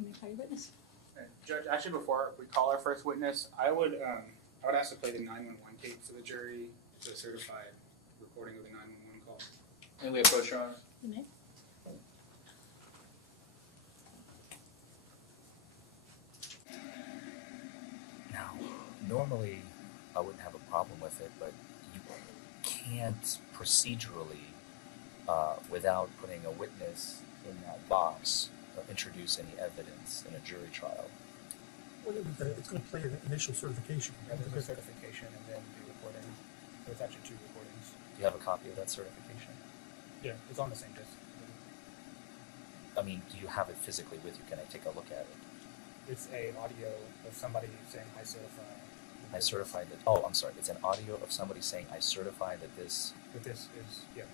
You may call your witness. Judge, actually, before we call our first witness, I would ask to play the 911 tape for the jury, to certify recording of the 911 call. And we approach, Your Honor. You may. Now, normally I wouldn't have a problem with it, but you can't procedurally, without putting a witness in that box, introduce any evidence in a jury trial. Well, it's going to play an initial certification. There's a certification and then the recording. So it's actually two recordings. Do you have a copy of that certification? Yeah, it's on the same disc. I mean, do you have it physically with you? Can I take a look at it? It's an audio of somebody saying, "I certify." I certify that. Oh, I'm sorry. It's an audio of somebody saying, "I certify that this." But this is, yeah.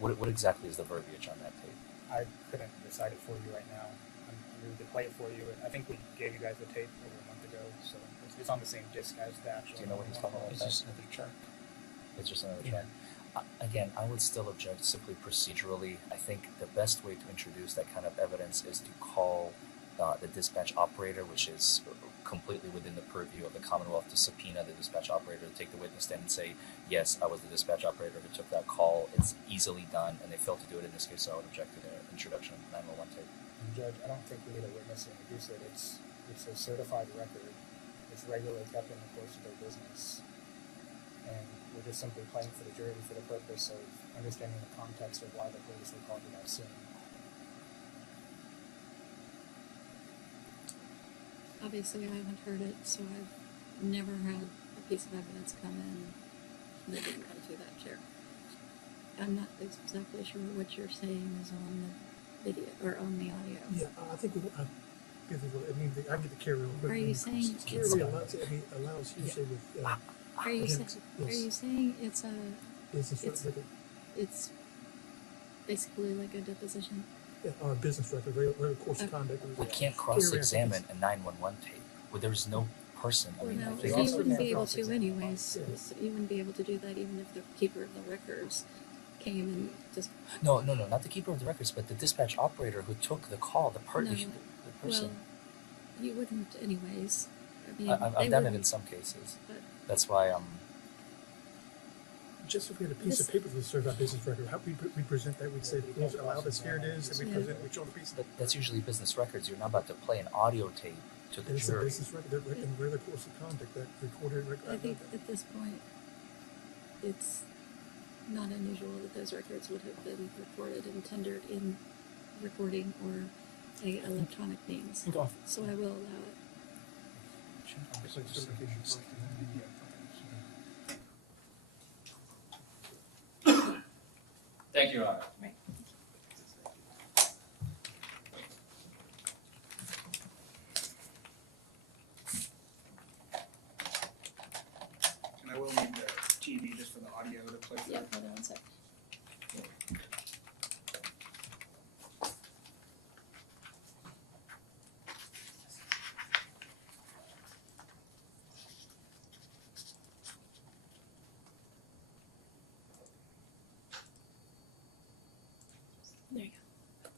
What exactly is the verbiage on that tape? I couldn't decide it for you right now. I'm going to play it for you. I think we gave you guys the tape over a month ago, so it's on the same disc as the actual. Do you know what he's talking about? It's just another track. It's just another track. Again, I would still object simply procedurally. I think the best way to introduce that kind of evidence is to call the dispatch operator, which is completely within the purview of the Commonwealth, to subpoena the dispatch operator to take the witness stand and say, yes, I was the dispatch operator who took that call. It's easily done, and they failed to do it in this case, so I would object to the introduction of 911 tape. Judge, I don't think we need a witness to introduce it. It's a certified record. It's regularly kept in the course of their business. And we're just simply playing for the jury for the purpose of understanding the context of why they previously called you that scene. Obviously, I haven't heard it, so I've never had a piece of evidence come in that didn't run through that chair. I'm not exactly sure what you're saying is on the video or on the audio. Yeah, I think I get the carry on. Are you saying carry allows hearsay with? Are you saying it's a? It's basically like a deposition. Yeah, on a business record, regular course of conduct. We can't cross-examine a 911 tape where there's no person. I Well, mean, no, I you think wouldn't be able to anyways. You wouldn't be able to do that even if the keeper of the records came and just. No, not the keeper of the records, but the dispatch operator who took the call, the person. Well, you wouldn't anyways. I mean, I've done it in some cases. But That's why Just if we had a piece of paper for the certified business record, how we present that, we'd say, please allow this, here it is, and we show the piece. But that's usually business records. You're not about to play an audio tape to the It's a jury. business record, in regular course of conduct, that recorded record. I think at this point, it's not unusual that those records would have been recorded and tendered in recording or electronic means. So I will allow it. Thank you, Your Honor. Right. And I will need the TV just for the audio to play. Yeah, hold on one sec. There you go.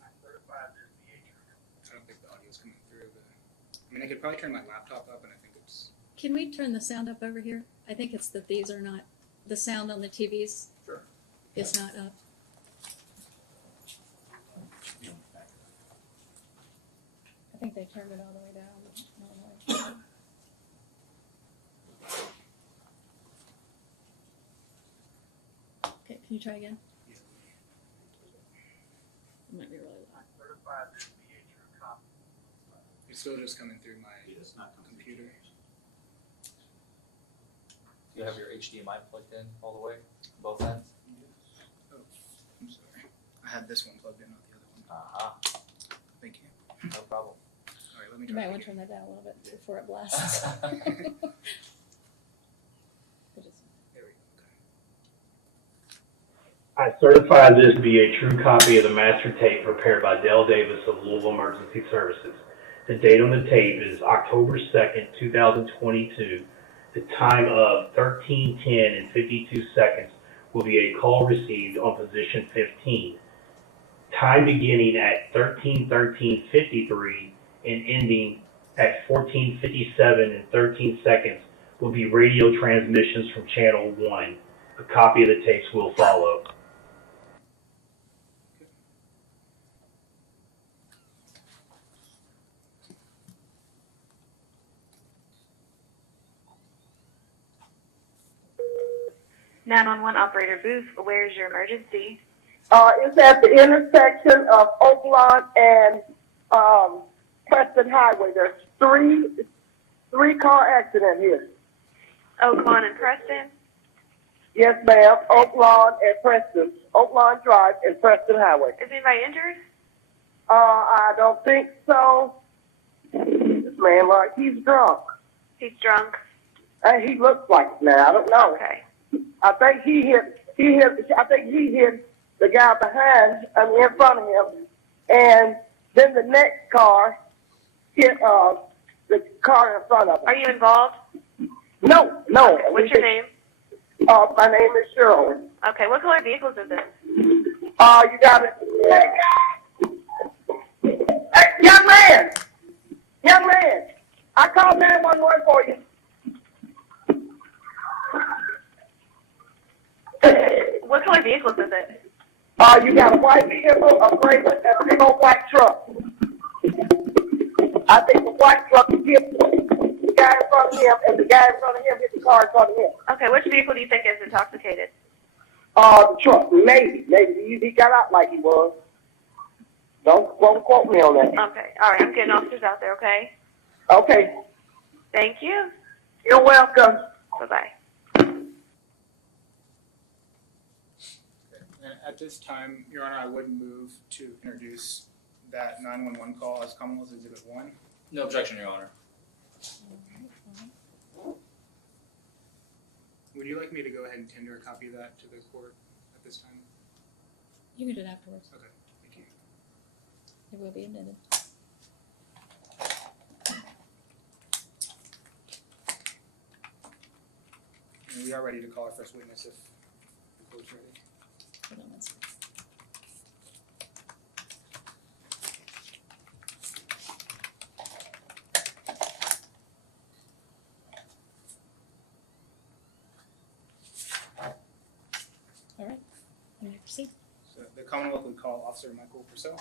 I don't think the audio's coming through. I mean, I could probably turn my laptop up, and I think it's. Can we turn the sound up over here? I think it's that these are not, the sound on the TVs Sure. is not up. I think they turned it all the way down normally. Okay, can you try again? It might be really loud. It's still just coming through my computer. Do you have your HDMI plugged in all the way, both ends? Oh, I'm sorry. I had this one plugged in, not the other one. Aha, Thank you. no problem. All right, let me You try. might want to turn that down a little bit before it blasts. There we go. Okay. I certify this to be a true copy of the master tape prepared by Dale Davis of Louisville Emergency Services. The date on the tape is October 2nd, 2022. The time of 13:10 and 52 seconds will be a call received on position 15. Time beginning at 13:13:53 and ending at 14:57 and 13 seconds will be radio transmissions from channel 1. A copy of the tapes will follow. Operator booth, where's your emergency? It's at the intersection of Oaklawn and Preston Highway. There's three-car accident here. Oaklawn and Preston? Yes, ma'am. Oaklawn and Preston. Oaklawn Drive and Preston Highway. Is anybody injured? I don't think so. This man, like, he's drunk. He's drunk. He looks like it now. I don't know. Okay. I think he hit the guy behind, in front of him, and then the next car hit the car in front of him. Are you involved? No. Okay. What's your name? My name is Shirley. Okay. What color vehicles is this? You got it. Hey, young man, I called 911 for you. What color vehicles is it? You got a white vehicle, a gray one, and a big old white truck. I think the white truck hit the guy in front of him, and the guy in front of him hit the car in front of him. Okay. Which vehicle do you think is intoxicated? The truck, maybe. He got out like he was. Don't quote me on that. Okay. All right. I'm getting officers out there. Okay. Okay. Thank you. You're welcome. Bye-bye. And at this time, Your Honor, I would move to introduce that 911 call as Commonwealth Exhibit 1. No objection, Your Honor. Would you like me to go ahead and tender a copy of that to the court at this time? You can do it afterwards. Okay, thank you. It will be admitted. And we are ready to call our first witness if the court's ready. Hold on one second. All right, you may proceed. So the Commonwealth would call Officer Michael Purcell.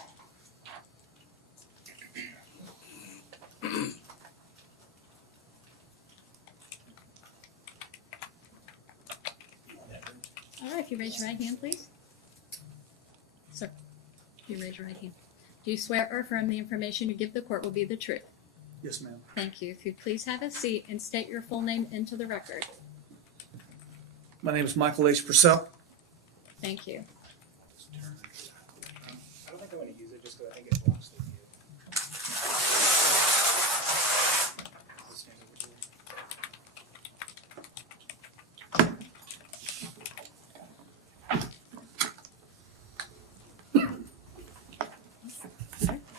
All right, if you raise your right hand, please. Sir, if you raise your right hand. Do you swear or affirm the information you give the court will be the truth? Yes, ma'am. Thank you. If you'd please have a seat and state your full name into the record. My name is Michael H. Purcell. Thank you. I don't think I want to use it just because I think it blocks the view. I'll stand over here.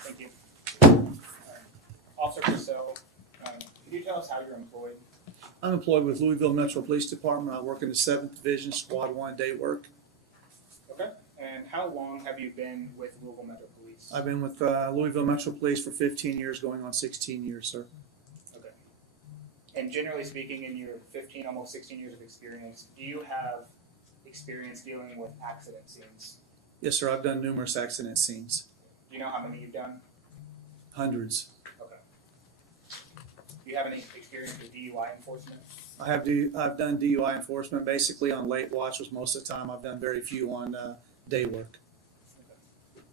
Thank you. Officer Purcell, can you tell us how you're employed? I'm employed with Louisville Metro Police Department. I work in the 7th Division, Squad 1, day work. Okay. And how long have you been with Louisville Metro Police? I've been with Louisville Metro Police for 15 years, going on 16 years, sir. Okay. And generally speaking, in your 15, almost 16 years of experience, do you have experience dealing with accident scenes? Yes, sir. I've done numerous accident scenes. Do you know how many you've done? Hundreds. Okay. Do you have any experience with DUI enforcement? I've done DUI enforcement basically on late watches most of the time. I've done very few on day work. Okay.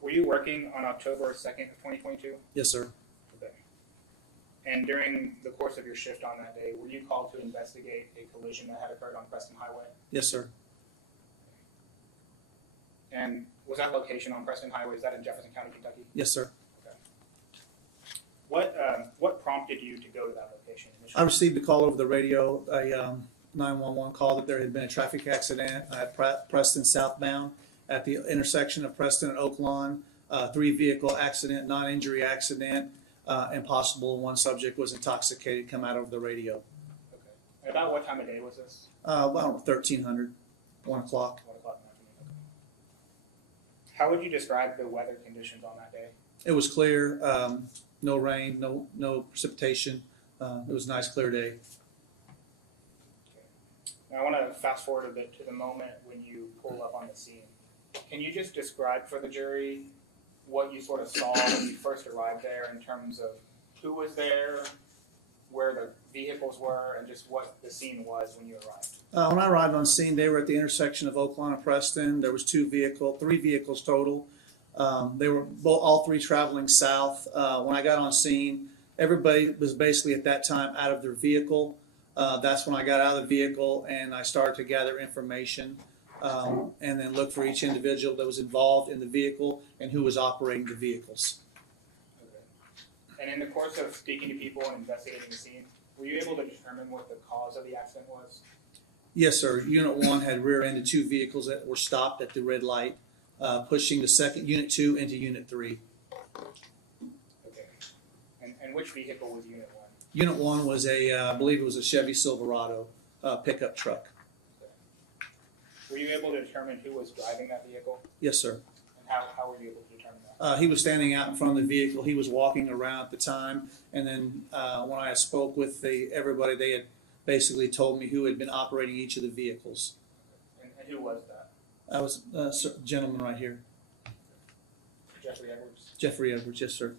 Were you working on October 2nd of 2022? Yes, sir. Okay. And during the course of your shift on that day, were you called to investigate a collision that had occurred on Preston Highway? Yes, sir. And was that location on Preston Highway, is that in Jefferson County, Kentucky? Yes, sir. What prompted you to go to that location initially? I received a call over the radio, a 911 call that there had been a traffic accident at Preston southbound at the intersection of Preston and Oak Lawn. 3-vehicle accident, non-injury accident, and possible one subject was intoxicated, come out over the radio. And about what time of day was this? Well, 1300, 1 o'clock. 1 o'clock in the afternoon. Okay. How would you describe the weather conditions on that day? It was clear, no rain, no precipitation. It was a nice, clear day. Now, I want to fast forward a bit to the moment when you pull up on the scene. Can you just describe for the jury what you sort of saw when you first arrived there in terms of who was there, where the vehicles were, and just what the scene was when you arrived? When I arrived on scene, they were at the intersection of Oaklawn and Preston. There was three vehicles total. They were all three traveling south. When I got on scene, everybody was basically at that time out of their vehicle. That's when I got out of the vehicle and I started to gather information and then look for each individual that was involved in the vehicle and who was operating the vehicles. Okay. And in the course of speaking to people and investigating the scene, were you able to determine what the cause of the accident was? Yes, sir. Unit 1 had rear-ended 2 vehicles that were stopped at the red light, pushing the second Unit 2 into Unit 3. Okay. And which vehicle was Unit 1? Unit 1 was I believe it was a Chevy Silverado pickup truck. Were you able to determine who was driving that vehicle? Yes, sir. And how were you able to determine that? He was standing out in front of the vehicle. He was walking around at the time. And then when I spoke with everybody, they had basically told me who had been operating each of the vehicles. And who was that? That was a gentleman right here. Jeffrey Edwards? Jeffrey Edwards, yes, sir.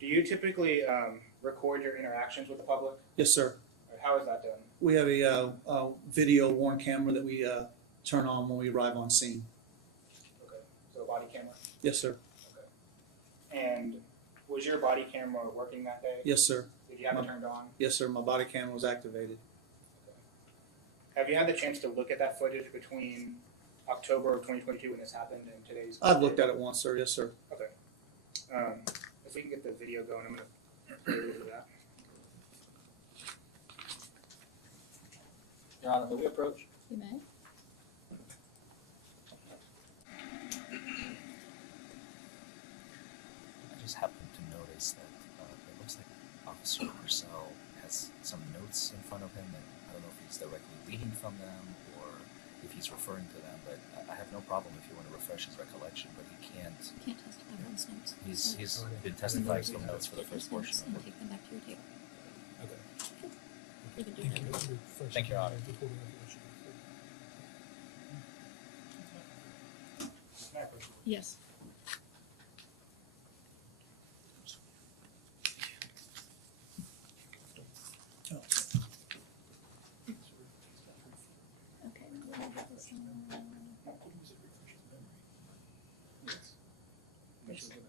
Do you typically record your interactions with the public? Yes, sir. How is that done? We have a video worn camera that we turn on when we arrive on scene. Okay. So a body camera? Yes, sir. Okay. And was your body camera working that day? Yes, sir. Did you have it turned on? Yes, sir. My body camera was activated. Have you had the chance to look at that footage between October of 2022 when this happened and today's? I've looked at it once, sir. Yes, sir. Okay. If we can get the video going, I'm going to play a little bit of that. Your Honor, may we approach? You may. I just happened to notice that it looks like Officer Purcell has some notes in front of him, and I don't know if he's directly reading from them or if he's referring to them, but I have no problem if you want to refresh his recollection, but he can't. Can't testify on those notes. He's been testifying from notes for the first portion And of it. take them back to your table. Okay. You can do Thank you. that. Thank you, Your Honor. Yes. Okay. we'll get this on.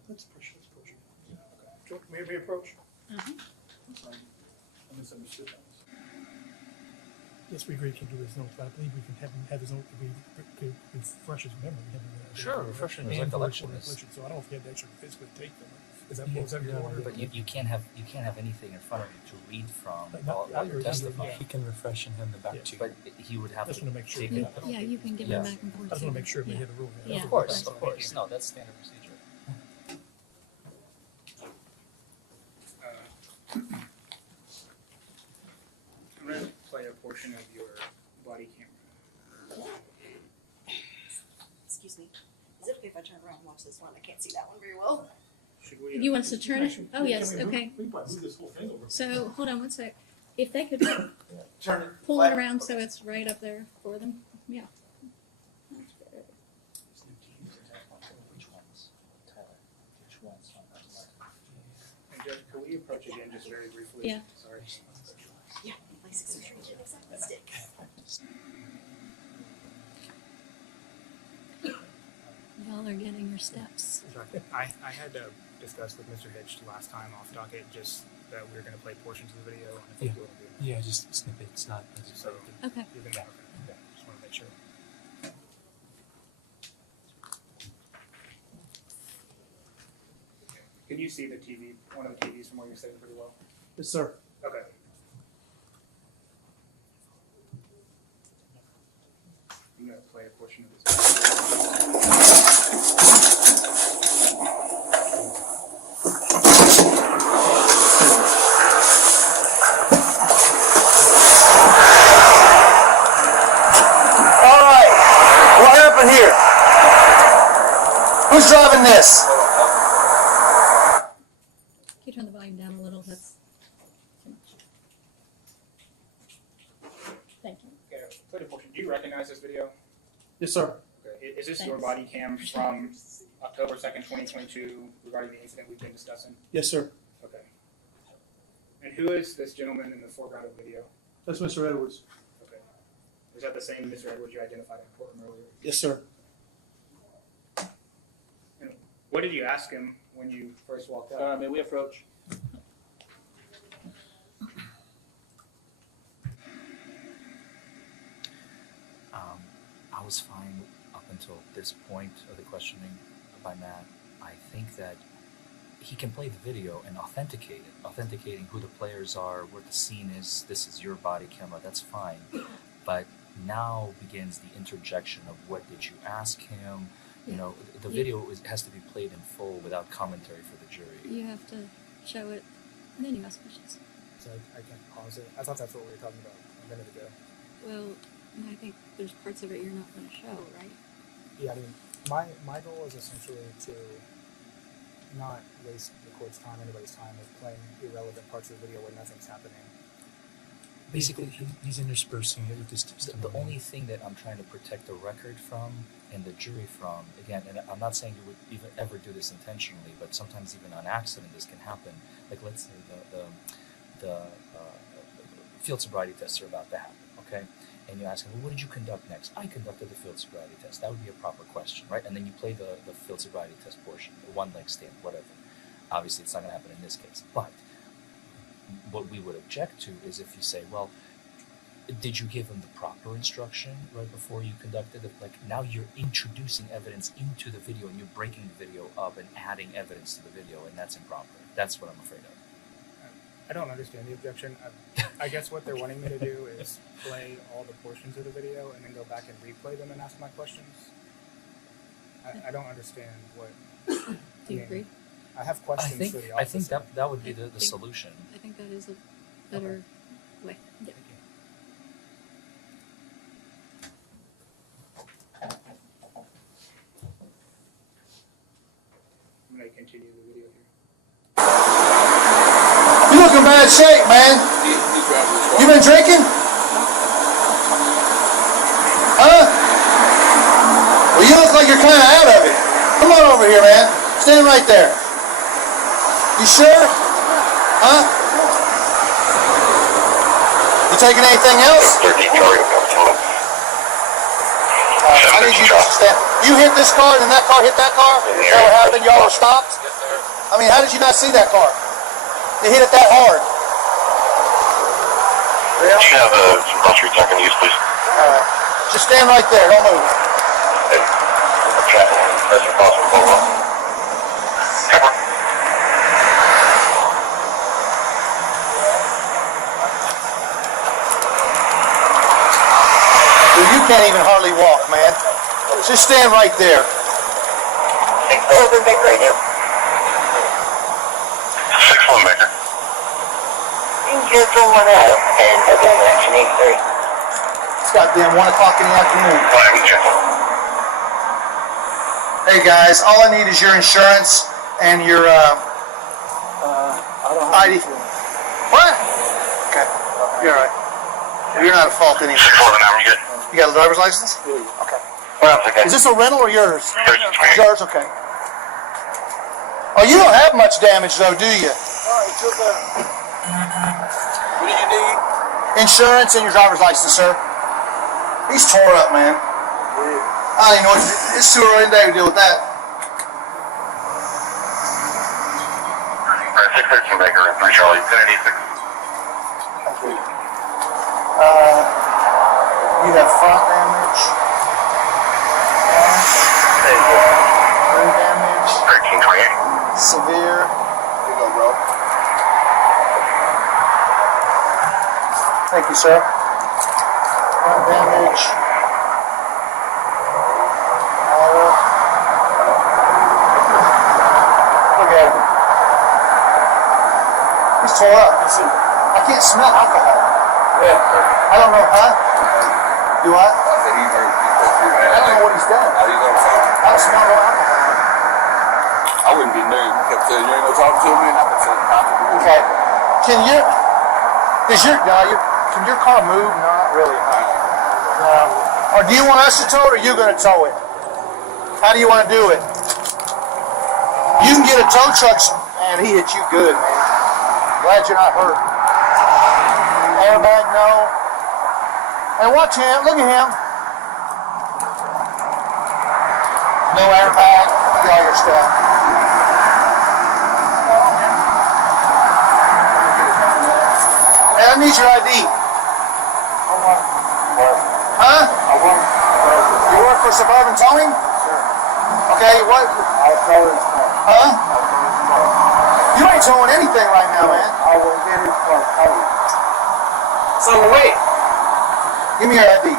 Let's push. May we approach? Uh-huh. I misunderstood that. Yes, we agree to do his notes, but I believe we can have his note to refresh his memory. Sure, refresh his And recollection for is- reflection. So I don't know if you have to actually physically take them. Is that your order? But you can't have anything in front of you to read from But while not you're while you're testifying. He can refresh and hand it back to you. But he would have Just to want to make sure. take You, it. yeah, you can give them back and forth. I just want to make sure we Yeah. hit the rule. Yeah. Of course. No, that's standard procedure. I'm going to play a portion of your body camera. Excuse me. Is it okay if I turn around and watch this one? I can't see that one very well. Should we? You want us to turn it? Oh, yes, okay. We might move this whole thing over. So, hold on one sec. If they could Turn it. pull it around so it's right up there for them, yeah. That's better. Which ones? Tyler, which ones? And Judge, can we approach again just very briefly? Yeah. Sorry. Yeah, my 6 surgery did exactly stick. Y'all are getting your steps. Sorry. I had discussed with Mr. Hitch last time off docket just that we were going to play portions of the video. And I think you want to do that. Yeah, just snippets, not. So Okay. you're going to just want to make sure. Can you see the TV, one of the TVs from where you're sitting pretty well? Yes, sir. Okay. I'm going to play a portion of this. Who's driving this? Can you turn the volume down a little? That's too much. Thank you. Okay, play the portion. Do you recognize this video? Yes, sir. Okay. Is this your Thanks. body cam from October 2nd, 2022 regarding the incident we've been discussing? Yes, sir. Okay. And who is this gentleman in the foreground of the video? That's Mr. Edwards. Okay. Is that the same Mr. Edwards you identified in courtroom earlier? Yes, sir. And what did you ask him when you first walked up? May we approach? I was fine up until this point of the questioning by Matt. I think that he can play the video and authenticate it, authenticating who the players are, where the scene is, this is your body camera, that's fine. But now begins the interjection of what did you ask him? You know, the video has to be played in full without commentary for the jury. You have to show it, and then you ask questions. So I can pause it. I thought that's what we were talking about a minute ago. Well, I think there's parts of it you're not going to show, right? Yeah, I mean, my goal is essentially to not waste the court's time, anybody's time, with playing irrelevant parts of the video where nothing's happening. Basically, he's interspersing it with his The only thing that I'm trying to protect the record from and the jury from, again, and I'm not saying you would even ever do this intentionally, but sometimes even on accident this can happen. Like let's say the field sobriety tests are about to happen, okay? And you ask him, well, what did you conduct next? I conducted the field sobriety test. That would be a proper question, right? And then you play the field sobriety test portion, the one leg stand, whatever. Obviously, it's not going to happen in this case. But what we would object to is if you say, well, did you give him the proper instruction right before you conducted it? Like now you're introducing evidence into the video and you're breaking the video up and adding evidence to the video, and that's improper. That's what I'm afraid of. I don't understand the objection. I guess what they're wanting me to do is play all the portions of the video and then go back and replay them and ask my questions. I don't understand what. Do you agree? I have questions for the officer. I think that would be the solution. I think that is a better way. Yeah. I'm going to continue the video here. You look in bad shape, man. You been drinking? Huh? Well, you look like you're kind of out of it. Come on over here, man. Stand right there. You sure? Huh? You taking anything else? I need you to stand. You hit this car and then that car hit that car? Is that what happened? Y'all were stopped? I mean, how did you not see that car? They hit it that hard. Do you have some groceries I can use, please? Alright. Just stand right there. Don't move. Okay. That's impossible. Dude, you can't even hardly walk, man. Just stand right there. Over big radio. 6-1 Baker. Just one out and action 83. It's goddamn 1 o'clock in the afternoon. Hey guys, all I need is your insurance and your ID. What? Okay, you're alright. You're not at fault anyway. 6-1 now, you good? You got a driver's license? Okay. Well, okay. Is this a rental or yours? Yours, okay. Oh, you don't have much damage though, do you? Alright, what do you need? Insurance and your driver's license, sir. He's tore up, man. I don't even know what it's too early in the day to deal with that. Alright, 613 Baker, 3 Charlie, 1086. Thank you. You have front damage. Rear damage. 1328. Severe. Here you go, bro. Thank you, sir. Front damage. Look at him. He's tore up. I can't smell alcohol. Yeah. I don't know, huh? Do I? I don't know what he's done. I don't smell no alcohol. be new. I kept saying, you ain't gonna talk to me, and I kept saying, Okay. Can your car move? No, not really. Or do you want us to tow it, or are you going to tow it? How do you want to do it? You can get a tow truck, and he hit you good, man. Glad you're not hurt. Airbag, no. Hey, watch him. Look at him. No airbag. Get all your stuff. Hey, I need your ID. Huh? You work for Suburban Towing? Sure. Okay, what? I'll tow his car. Huh? You ain't towing anything right now, man. I will get his car towed. So wait. Give me your ID.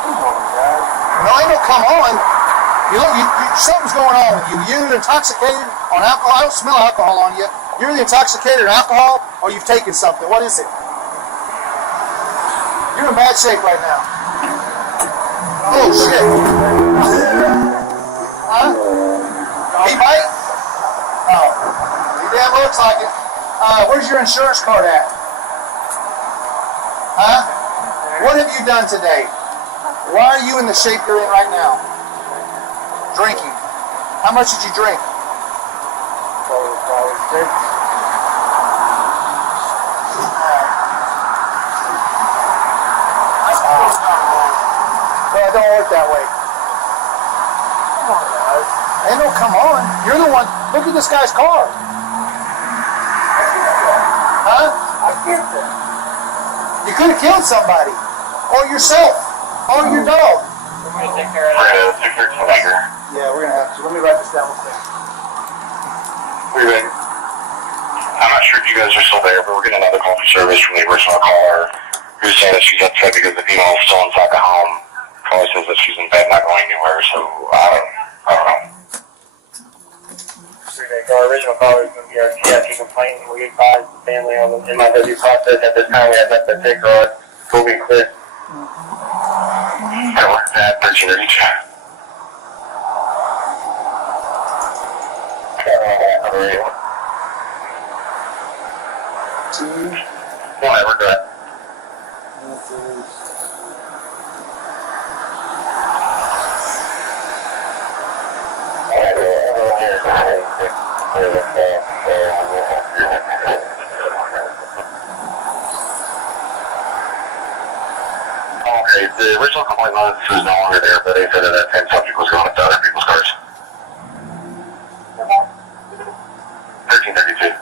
Come on, guys. No, ain't no come on. Something's going on with you. You're intoxicated on alcohol. I don't smell alcohol on you. You're either intoxicated on alcohol or you've taken something. What is it? You're in bad shape right now. Oh, shit. Huh? He bite? Oh. He damn looks like it. Where's your insurance card at? Huh? What have you done today? Why are you in the shape you're in right now? Drinking. How much did you drink? Well, it don't work that way. Come on, guys. Ain't no come on. You're the one. Look at this guy's car. Huh? I can't. You could have killed somebody. Or yourself. Or your dog. We're gonna take care of that. Yeah, we're gonna have to. Let me write this down real quick. We're ready. I'm not sure if you guys are still there, but we're getting another call for service from the original caller who's saying that she's upset because the female is still inside the home. Caller says that she's in bed, not going anywhere, so I don't know. Our original caller is going to be our TFT complaint, and we advise the family on the MIW process. At this time, we have left the ticker on moving clear. I worked at 1332. Whatever, go ahead. Okay, the original complaint notice is no longer there, but they said that that same subject was going to other people's cars. 1332.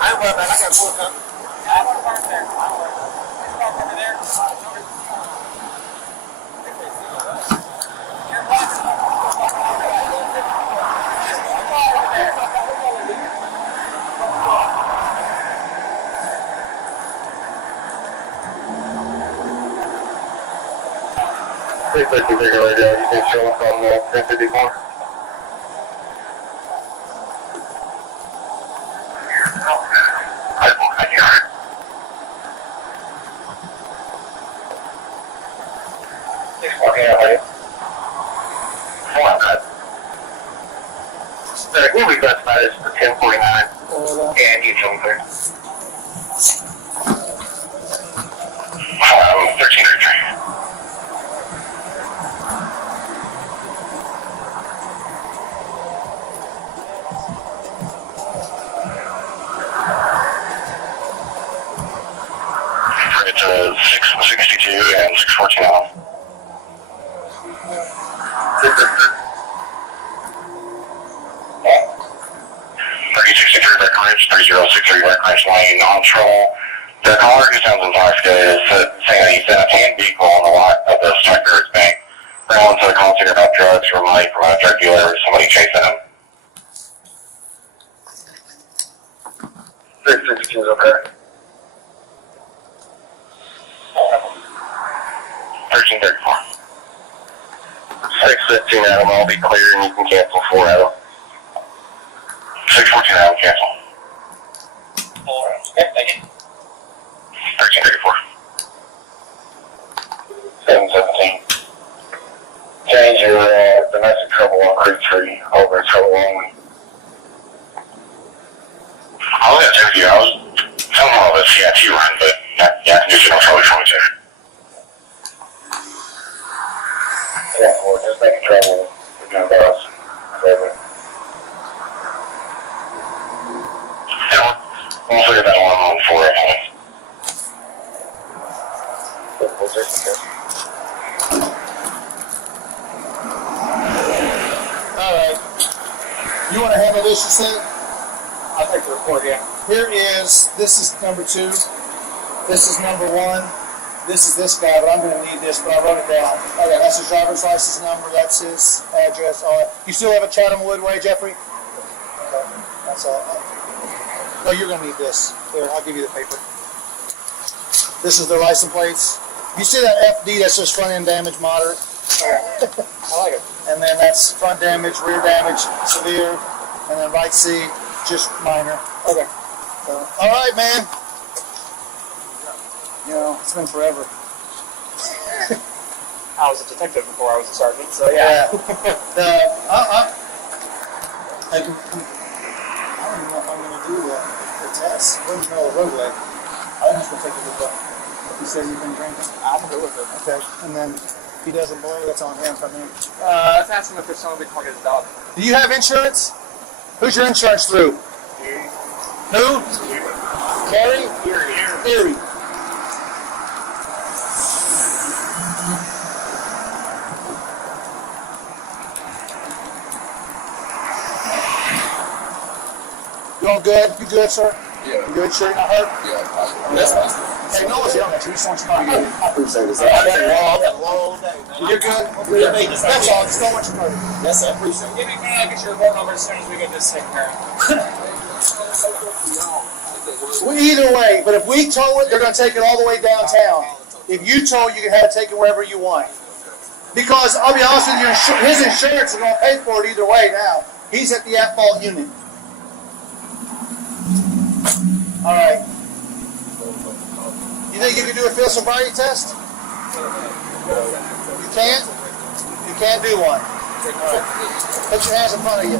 I don't worry about it. I got to pull it up. I want to park there. I don't worry about it. It's parked over there. It's over the You're blocking over there. 350 bigger radio, you can show up on 1054. We request that is for 1049 and you jump there. 1333. It's 662 and 614 now. 3063 Breckenridge, 3063 Breckenridge Lane, on patrol. The caller who sounds intoxicated is saying that he sent a tan vehicle on the lot of the Strikers Bank. Everyone's a call to about drugs or money from a drug dealer or somebody chasing him. 662 is okay. 1334. 615 Adam, I'll be clear and you can cancel 4 Adam. 614 Adam, cancel. 4 Adam, okay, thank you. 1334. 717. Change your domestic trouble on Creek Tree over trouble only. I was gonna tell you, I was telling all this CIT run, but yeah, I can do general trouble for you. Yeah, well, just making trouble with no boss. Yeah, we'll figure that one on for it. We'll just Alright. You want to handle this, you say? I'll take the report, yeah. This is number 2. This is number 1. This is this guy, but I'm going to need this, but I wrote it down. Okay, that's his driver's license number, that's his address, all that. You still have a Chatham Woodway, Jeffrey? Okay, that's all. No, you're going to need this. Here, I'll give you the paper. This is their license plates. You see that FD that says front end damage moderate? I like it. And then that's front damage, rear damage, severe, and then right C, just minor. Okay. So, all right, man. You know, it's been forever. I was a detective before I was a sergeant, so yeah. I don't even know if I'm going to do the test. We're in the middle of the roadway. I'm just going to take a look. He says you've been drinking. I'm good with it. Okay. And then if he doesn't blow, that's on him from here. Let's ask him if there's somebody before his dog. Do you have insurance? Who's your insurance through? Who? Carrie? Erie. You all good? You good, sir? Yeah. You good, sir? You're not hurt? Yeah. That's fine. Hey, no one's yelling at you. Just want you to know you're good. I appreciate this. I've had a long day, man. You're good? That's all. Just don't want you to hurt. Yes, I appreciate it. Give me a get your report number as soon as we get this taken care of. Well, either way, but if we tow it, they're going to take it all the way downtown. If you tow it, you can have it taken wherever you want. Because, I'll be honest with you, his insurance is going to pay for it either way now. He's at the at-fault unit. All right. You think you can do a field sobriety test? You can't? You can't do one. All right. Put your hands in front of you.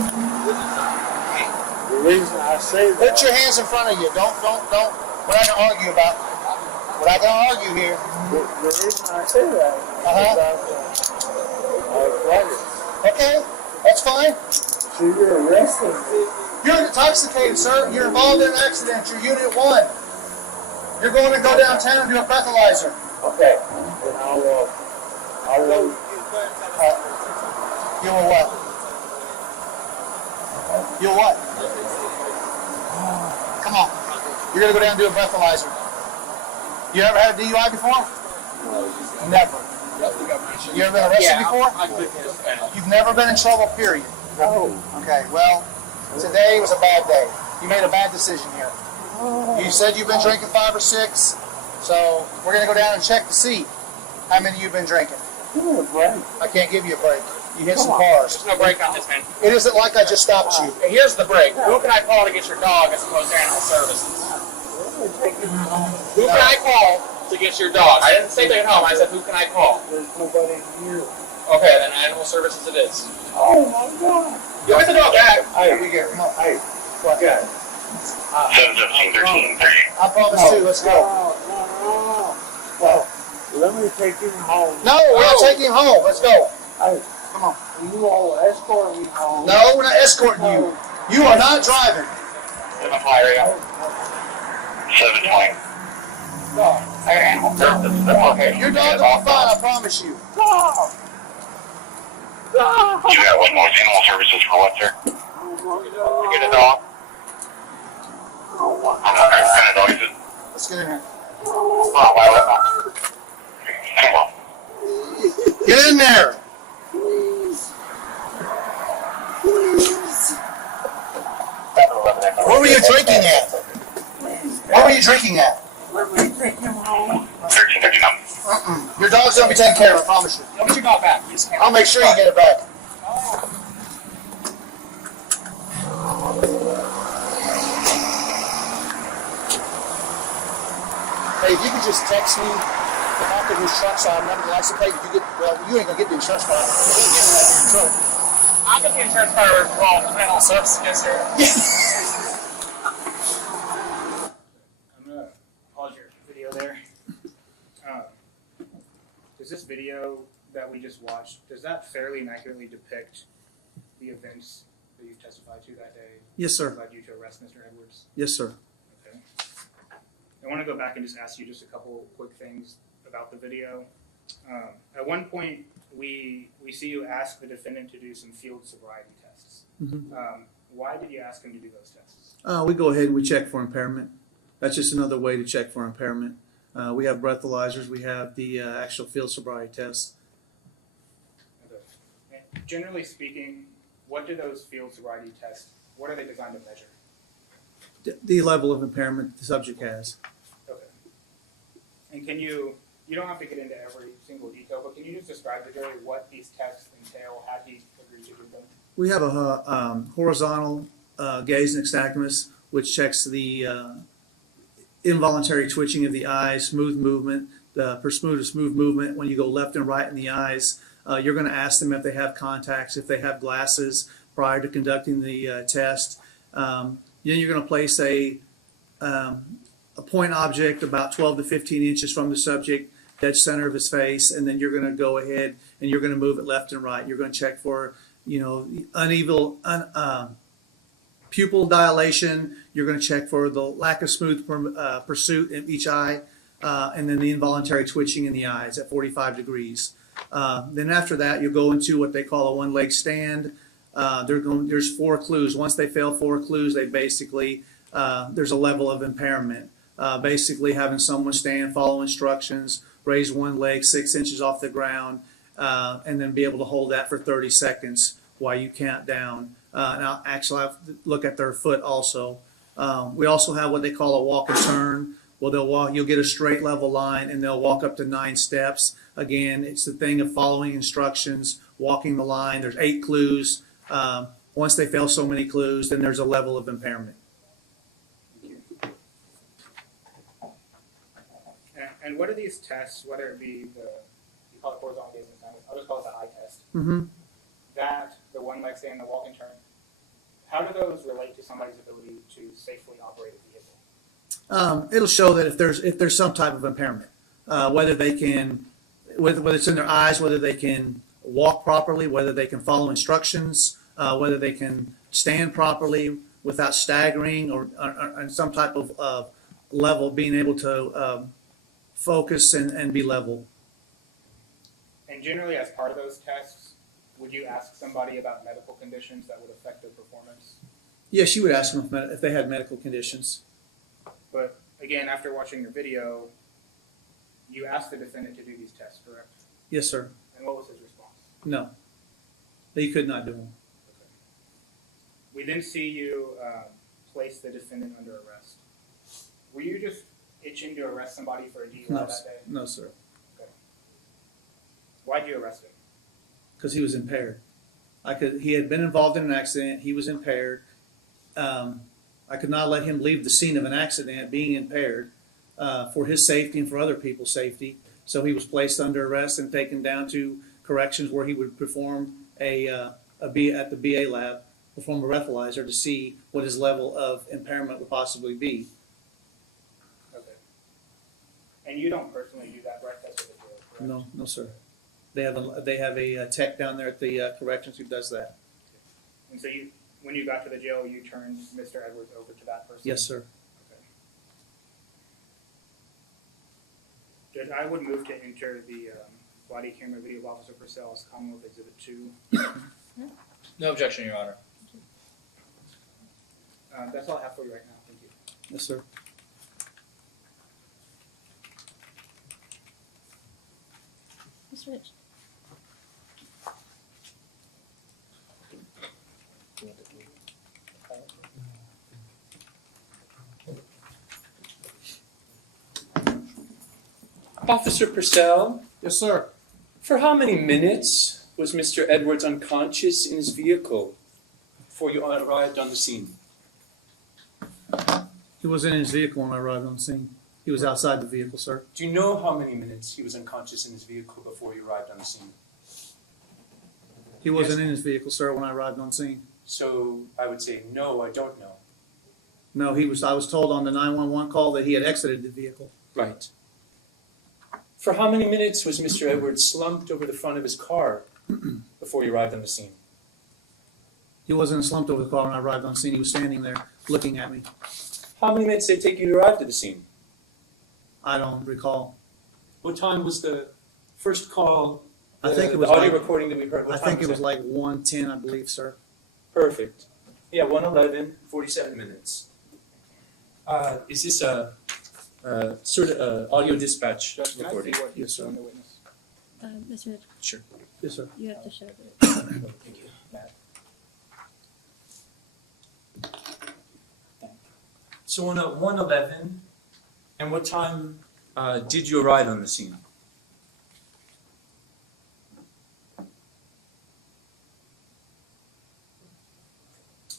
The reason I say that. Put your hands in front of you. Don't. We're not going to argue about it. We're not going to argue here. The reason I say that is Okay, that's fine. so you're arresting me. You're intoxicated, sir. You're involved in an accident. You're Unit 1. You're going to go downtown and do a breathalyzer. Okay. Then I will. You will what? You'll what? Come on. You're going to go down and do a breathalyzer. You ever had a DUI before? Never. You ever been arrested before? You've never been in trouble, period. No. Okay, well, today was a bad day. You made a bad decision here. You said you've been drinking 5 or 6, so we're going to go down and check to see how many you've been drinking. Give me a break. I can't give you a break. You hit some cars. There's no break on this, man. It isn't like I just stopped you. Here's the break. Who can I call to get your dog as opposed to animal services? Who can I call to get your dog? I didn't say take it home. I said, who can I call? There's nobody here. Okay, then animal services it is. Oh my God. Give me the dog back. Hey, we get, come on. Hey, What? okay. 717, 13, 30. I promise too. Let's go. No. Well, let me take him home. No, we're not taking him home. Let's go. Hey, Come on. you all escort me home. No, we're not escorting you. You are not driving. In the fire area. 720. No. Hey, animal services. Okay. Your dog will be fine. I promise you. No. No. You got one more animal services for what, sir? Oh my God. Get a dog? Oh my I'm not going to dog is it? Let's get in here. Oh, why? Come on. Get in there. Please. Please. Where were you drinking at? Where were you drinking at? Let me take him home. 1359. Your dog's gonna be taken care of. I promise you. Give me your dog back. You just can't. I'll make sure you get it back. Hey, if you could just text me if I looked at his trunk, saw a number, the license plate. Did you get? Well, you ain't gonna get the insurance card. You ain't getting that in your truck. I got the insurance card wrong. It's mental services yesterday. I'm gonna pause your video there. Does this video that we just watched, does that fairly and accurately depict the events that you testified to that day? Yes, sir. That led you to arrest Mr. Edwards? Yes, sir. Okay. I want to go back and just ask you just a couple quick things about the video. At one point, we see you ask the defendant to do some field sobriety tests. Mm-hmm. Why did you ask him to do those tests? We go ahead and we check for impairment. That's just another way to check for impairment. We have breathalyzers. We have the actual field sobriety test. Okay. And generally speaking, what do those field sobriety tests, what are they designed to measure? The level of impairment the subject has. Okay. And can you don't have to get into every single detail, but can you just describe to Jerry what these tests entail, had he agreed to do them? We have a horizontal gaze nystagmus, which checks the involuntary twitching of the eyes, smooth movement, the smooth movement when you go left and right in the eyes. You're going to ask them if they have contacts, if they have glasses prior to conducting the test. Then you're going to place a point object about 12 to 15 inches from the subject, dead center of his face, and then you're going to go ahead and you're going to move it left and right. You're going to check for, pupil dilation. You're going to check for the lack of smooth pursuit in each eye, and then the involuntary twitching in the eyes at 45 degrees. Then after that, you'll go into what they call a one-leg stand. There's 4 clues. Once they fail 4 clues, they basically, there's a level of impairment. Basically having someone stand, follow instructions, raise one leg 6 inches off the ground, and then be able to hold that for 30 seconds while you count down. Now, actually, I have to look at their foot also. We also have what they call a walk and turn. Well, they'll walk. You'll get a straight level line, and they'll walk up to 9 steps. Again, it's the thing of following instructions, walking the line. There's 8 clues. Once they fail so many clues, then there's a level of impairment. And what are these tests, whether it be you call it horizontal gaze nystagmus, I'll just call it the eye test. Mm-hmm. That, the one leg stand, the walk and turn, how do those relate to somebody's ability to safely operate a vehicle? It'll show that if there's some type of impairment, whether they can, whether it's in their eyes, whether they can walk properly, whether they can follow instructions, whether they can stand properly without staggering, or some type of level, being able to focus and be level. And generally, as part of those tests, would you ask somebody about medical conditions that would affect their performance? Yes, you would ask them if they had medical conditions. But again, after watching your video, you asked the defendant to do these tests, correct? Yes, sir. And what was his response? No, he could not do them. Okay. We then see you place the defendant under arrest. Were you just itching to arrest somebody for a DUI that day? No, sir. Okay. Why'd you arrest him? Because he was impaired. He had been involved in an accident. He was impaired. I could not let him leave the scene of an accident being impaired for his safety and for other people's safety. So he was placed under arrest and taken down to corrections, where he would perform at the BA lab, perform a breathalyzer to see what his level of impairment would possibly be. Okay. And you don't personally do that breath test at the jail, correct? No, sir. They have a tech down there at the corrections who does that. And so when you got to the jail, you turned Mr. Edwards over to that person? Yes, sir. Okay. Judge, I would move to enter the body camera video of Officer Purcell as Commonwealth Exhibit 2. No objection, Your Honor. That's all I have for you right now. Thank you. Yes, sir. Mr. Rich. Officer Purcell, Yes, sir. for how many minutes was Mr. Edwards unconscious in his vehicle before you arrived on the scene? He wasn't in his vehicle when I arrived on the scene. He was outside the vehicle, sir. Do you know how many minutes he was unconscious in his vehicle before you arrived on the scene? He wasn't in his vehicle, sir, when I arrived on scene. So I would say, no, I don't know. No, he was. I was told on the 911 call that he had exited the vehicle. Right. For how many minutes was Mr. Edwards slumped over the front of his car before you arrived on the scene? He wasn't slumped over the car when I arrived on scene. He was standing there looking at me. How many minutes did it take you to arrive to the scene? I don't recall. What time was the first call? I think it was the audio like, recording that we heard. What I time think it was that? like 1:10, I believe, sir. Perfect. Yeah, 1:11, 47 minutes. Is this a sort of audio dispatch Judge, can I see recording? what you Yes, see sir. in the witness? Mr. Hitchcock, Sure. Yes, sir. you have to show it. Thank you. Matt. So on a 1:11, and what time did you arrive on the scene?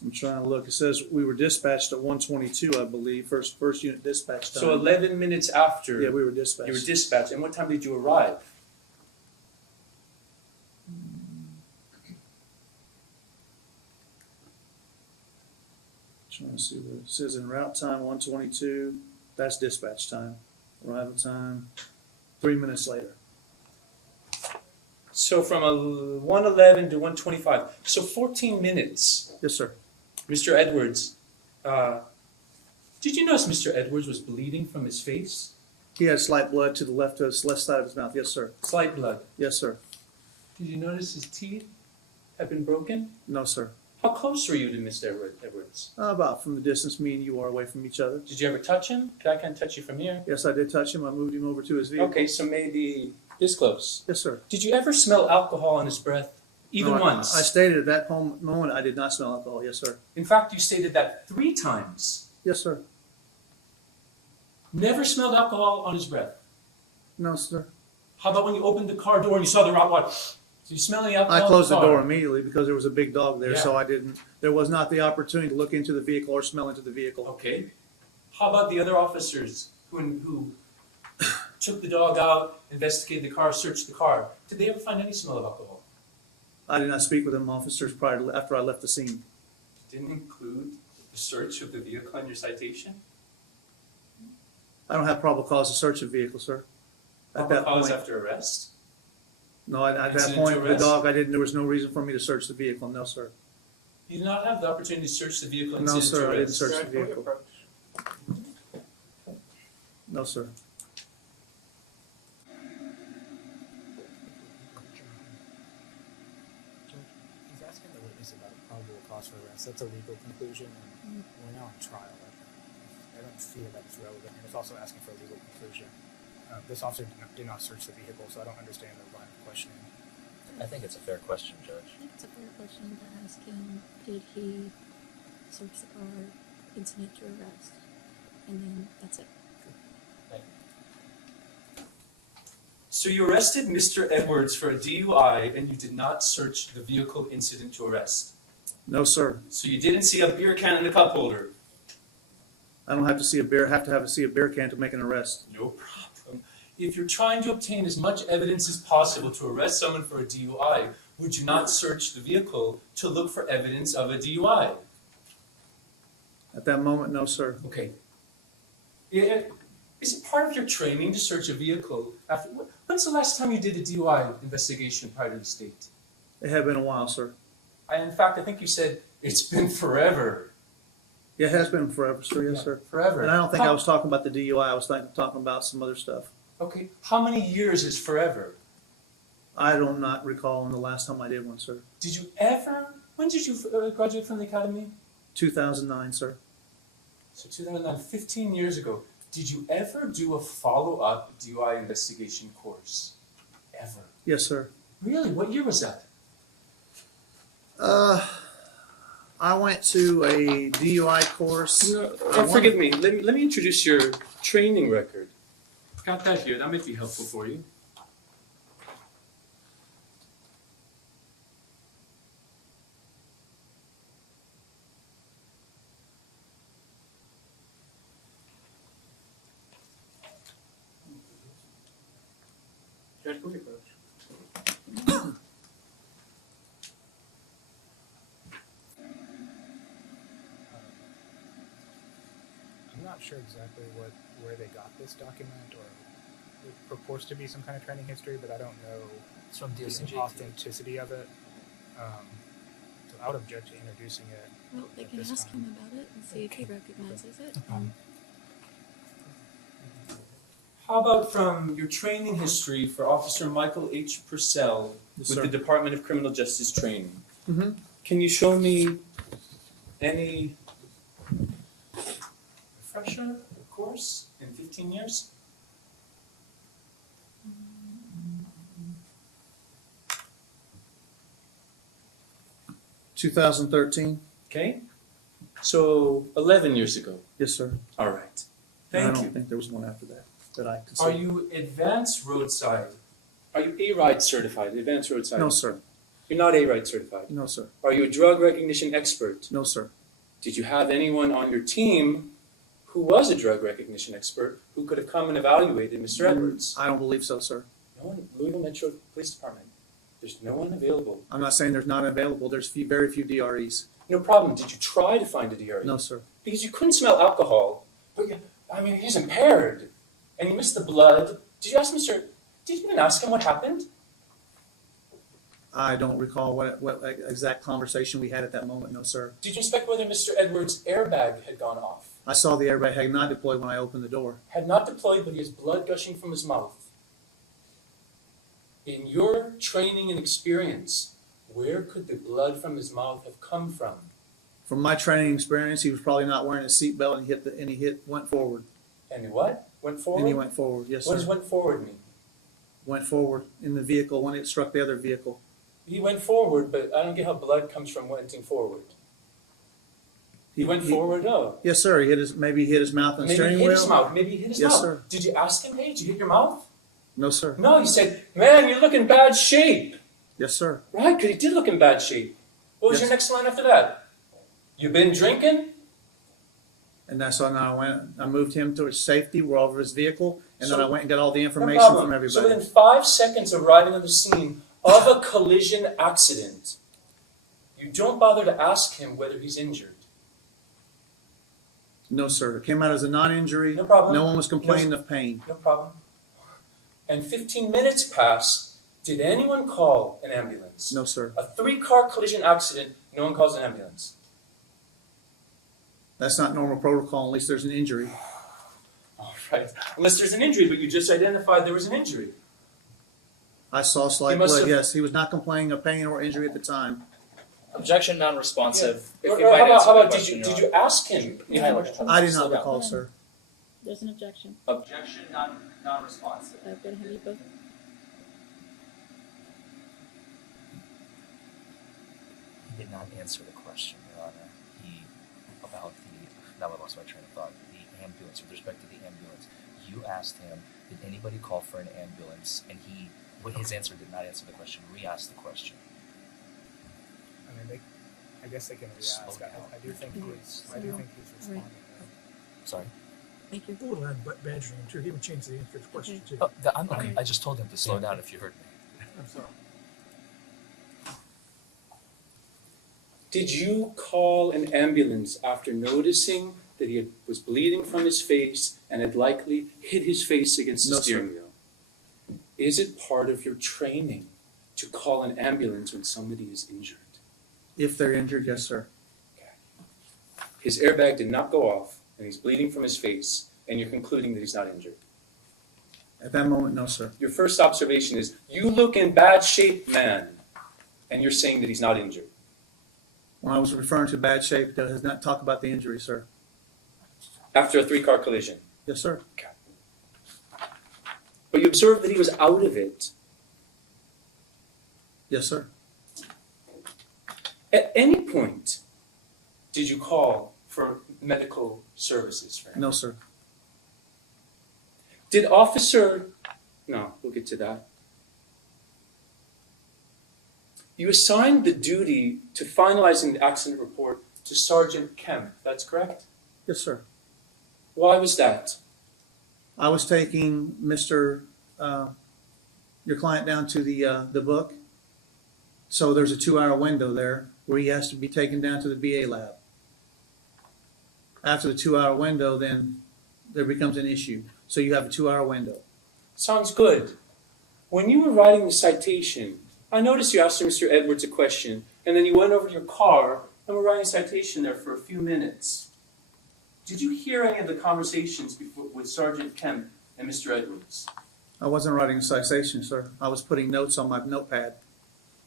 I'm trying to look. It says we were dispatched at 1:22, I believe. First unit dispatch time. So 11 minutes after Yeah, we were dispatched. you were dispatched, and what time did you arrive? Trying to see what it says in route time 1:22. That's dispatch time. Arrival time 3 minutes later. So from a 1:11 to 1:25, so 14 minutes. Yes, sir. Mr. Edwards, did you notice Mr. Edwards was bleeding from his face? He had slight blood to the left side of his mouth. Yes, sir. Slight blood. Yes, sir. Did you notice his teeth had been broken? No, sir. How close were you to Mr. Edwards? About from the distance me and you are away from each other. Did you ever touch him? I can't touch you from here. Yes, I did touch him. I moved him over to his vehicle. Okay, so maybe this close. Yes, sir. Did you ever smell alcohol on his breath? Even No, once? I stated at that moment I did not smell alcohol. Yes, sir. In fact, you stated that 3 times. Yes, sir. Never smelled alcohol on his breath. No, sir. How about when you opened the car door and you saw the rock water? Did you smell any alcohol? I closed in the car? door immediately because there was a big dog there, Yeah. so I didn't. There was not the opportunity to look into the vehicle or smell into the vehicle. Okay. How about the other officers who took the dog out, investigated the car, searched the car? Did they ever find any smell of alcohol? I did not speak with them officers after I left the scene. Didn't include the search of the vehicle in your citation? I don't have probable cause to search the vehicle, sir. At Probable that cause point, after arrest? no. At that Incident point, to the arrest? dog. I didn't. There was no reason for me to search the vehicle. No, sir. You did not have the opportunity to search the vehicle No, incident sir. to I didn't arrest? search the Judge, can we vehicle. approach? No, sir. He's asking the witness about probable cause for arrest. That's a legal conclusion, and we're now on trial. I don't feel that it's relevant, and it's also asking for a legal conclusion. This officer did not search the vehicle, so I don't understand the line of questioning. I think it's a fair question, I Judge. think it's a fair question to ask him, did he search the car, incident to arrest? And then that's it. So you arrested Mr. Edwards for a DUI and you did not search the vehicle incident to arrest? No, sir. So you didn't see a beer can in the cup holder? I don't have to see a beer. Have to see a beer can to make an arrest. No problem. If you're trying to obtain as much evidence as possible to arrest someone for a DUI, would you not search the vehicle to look for evidence of a DUI? At that moment, no, sir. Okay. Is it part of your training to search a vehicle after? When's the last time you did a DUI investigation prior to the state? It had been a while, sir. In fact, I think you said it's been forever. Yeah, it has been forever, sir. Yes, sir. Forever. And I don't think I was talking about the DUI. I was talking about some other stuff. Okay. How many years is forever? I do not recall on the last time I did one, sir. Did you ever? When did you graduate from the academy? 2009, sir. So 2009, 15 years ago. Did you ever do a follow-up DUI investigation course? Ever? Yes, sir. Really? What year was that? I went to a DUI course. Forgive me. Let me introduce your training record. Got that here. That might be helpful for you. Judge, can we approach? I'm not sure exactly where they got this document, or it purports to be some kind of training history, but I don't know It's from the DSNJ. authenticity of it. So I would object to introducing it. Well, they At can this ask time. him about it and see if he recognizes it. How about from your training history for Officer Michael H. Purcell Yes, with sir. the Department of Criminal Justice Training? Mm-hmm. Can you show me any refresher course in 15 years? Mm-hmm. 2013. Okay. So 11 years ago. Yes, sir. All right. And I Thank don't you. think there was one after that I could see. Are you advanced roadside? Are you A-RIDE certified, advanced roadside? No, sir. You're not A-RIDE certified? No, sir. Are you a drug recognition expert? No, sir. Did you have anyone on your team who was a drug recognition expert who could have come and evaluated Mr. Edwards? I don't believe so, sir. No one, Louisville Metro Police Department. There's no one available. I'm not saying there's not available. There's very few DREs. No problem. Did you try to find a DRE? No, sir. Because you couldn't smell alcohol. But I mean, he's impaired. And you missed the blood. Did you ask Mr. Did you even ask him what happened? I don't recall what exact conversation we had at that moment. No, sir. Did you inspect whether Mr. Edwards' airbag had gone off? I saw the airbag had not deployed when I opened the door. Had not deployed, but he has blood gushing from his mouth. In your training and experience, where could the blood from his mouth have come from? From my training experience, he was probably not wearing a seatbelt and he went forward. And he what? Went forward? And he went forward. Yes, What sir. does went forward mean? Went forward in the vehicle when it struck the other vehicle. He went forward, but I don't get how blood comes from wenting forward. He went forward, oh. Yes, sir. Maybe he hit his mouth on the Maybe steering he hit wheel. his mouth. Maybe he hit his Yes, mouth. sir. Did you ask him, hey, did you hit your mouth? No, sir. No, he said, man, you look in bad shape. Yes, sir. Right, because he did look in bad shape. What was Yes. your next line after that? You been drinking? And that's when I moved him to his safety. We're over his vehicle, and then So- I went and got all the No information problem. from everybody. So within 5 seconds of arriving on the scene of a collision accident, you don't bother to ask him whether he's injured. No, sir. It came out as a non-injury. No problem. No one was complaining of pain. No problem. And 15 minutes pass. Did anyone call an ambulance? No, sir. A 3-car collision accident, no one calls an ambulance. That's not normal protocol unless there's an injury. All right. Unless there's an injury, but you just identified there was an injury. I saw slight He must blood. have- Yes, he was not complaining of pain or injury at the time. Objection non-responsive. Or, If you or might how about, answer how the about question, did Your you ask him? I did Slow not down. recall, sir. There's an objection. Objection non-responsive. I've got to have you both. He did not answer the question, Your Honor. About now I lost my train of thought, the ambulance, with respect to the ambulance. You asked him, did anybody call for an ambulance? And with his answer, did not answer the question, re-asked the question. I mean, I guess they can re-ask. Slow down. I do think he's responding. Sorry? Thank you. Borderline badgering him too. He would change the answer to the question too. Oh, I'm okay. I just told him to slow down if you heard me. I'm sorry. Did you call an ambulance after noticing that he was bleeding from his face and had likely hit his face against the No, steering sir. wheel? Is it part of your training to call an ambulance when somebody is injured? If they're injured, yes, sir. His airbag did not go off, and he's bleeding from his face, and you're concluding that he's not injured. At that moment, no, sir. Your first observation is, you look in bad shape, man, and you're saying that he's not injured. When I was referring to bad shape, that does not talk about the injury, sir. After a 3-car collision. Yes, sir. But you observed that he was out of it. Yes, sir. At any point, did you call for medical services for him? No, sir. Did Officer... No, we'll get to that. You assigned the duty to finalizing the accident report to Sergeant Kemp, that's correct? Yes, sir. Why was that? I was taking Mr. your client down to the book. So there's a 2-hour window there where he has to be taken down to the BA lab. After the 2-hour window, then there becomes an issue. So you have a 2-hour window. Sounds good. When you were writing the citation, I noticed you asked Mr. Edwards a question, and then you went over to your car and were writing a citation there for a few minutes. Did you hear any of the conversations with Sergeant Kemp and Mr. Edwards? I wasn't writing a citation, sir. I was putting notes on my notepad.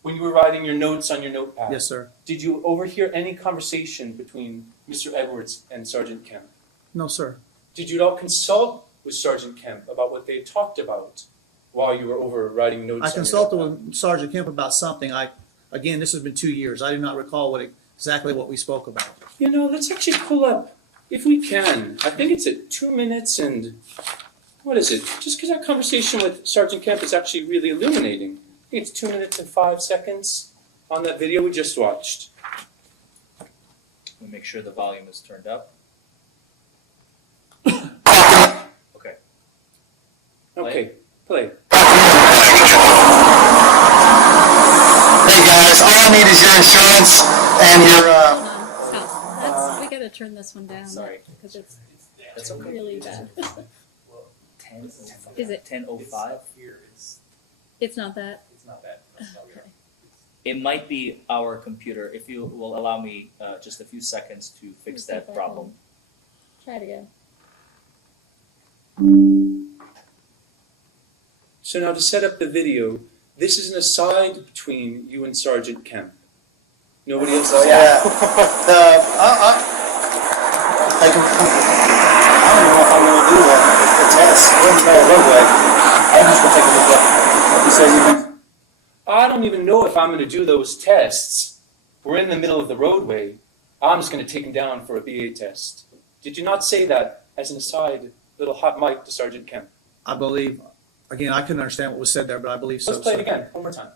When you were writing your notes on your notepad? Yes, sir. Did you overhear any conversation between Mr. Edwards and Sergeant Kemp? No, sir. Did you at all consult with Sergeant Kemp about what they had talked about while you were over writing notes? I consulted with Sergeant Kemp about something. Again, this has been 2 years. I do not recall exactly what we spoke about. You know, let's actually pull up, if we can. I think it's at 2 minutes and, what is it? Just because that conversation with Sergeant Kemp is actually really illuminating. I think it's 2 minutes and 5 seconds on that video we just watched. We make sure the volume is turned up. Okay. Okay, play. Hey guys, all I need is your insurance and your Stop. We gotta turn this one down. Sorry. Because it's That's okay. really bad. Is it 10:05? It's not that. It's not bad. Okay. It might be our computer. If you will allow me just a few seconds to fix Let me that see if I problem. Try it again. So now to set up the video, this is an aside between you and Sergeant Kemp. Nobody else is yeah. I don't know if I'm going to do the test. We're in the middle of the roadway. I'm just going to take a look at what you say you think. I don't even know if I'm going to do those tests. We're in the middle of the roadway. I'm just going to take him down for a BA test. Did you not say that as an aside, little hot mic to Sergeant Kemp? I believe, again, I couldn't understand what was said there, but I believe so. Let's play it sir. again, one more time.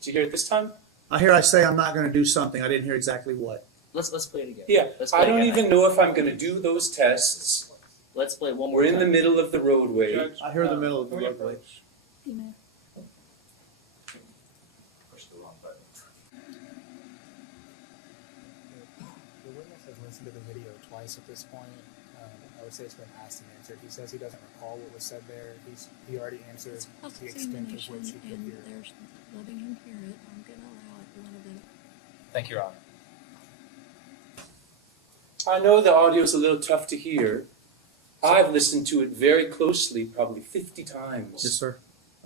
Did you hear it this time? I say I'm not going to do something. I didn't hear exactly what. Let's play it again. Yeah, Let's play I don't again. even know if I'm going to do those tests. Let's play one more We're in time. the middle of the roadway. I hear the middle of the roadway. Push the wrong button. The witness has listened to the video twice at this point. I would say it's been asked and answered. He says he doesn't recall what was said there. He already answered It's the extent of which he could and hear. there's letting him hear it. I'm gonna allow it a little bit. Thank you, Your Honor. I know the audio is a little tough to hear. I've listened to it very closely, probably 50 times. Yes, sir.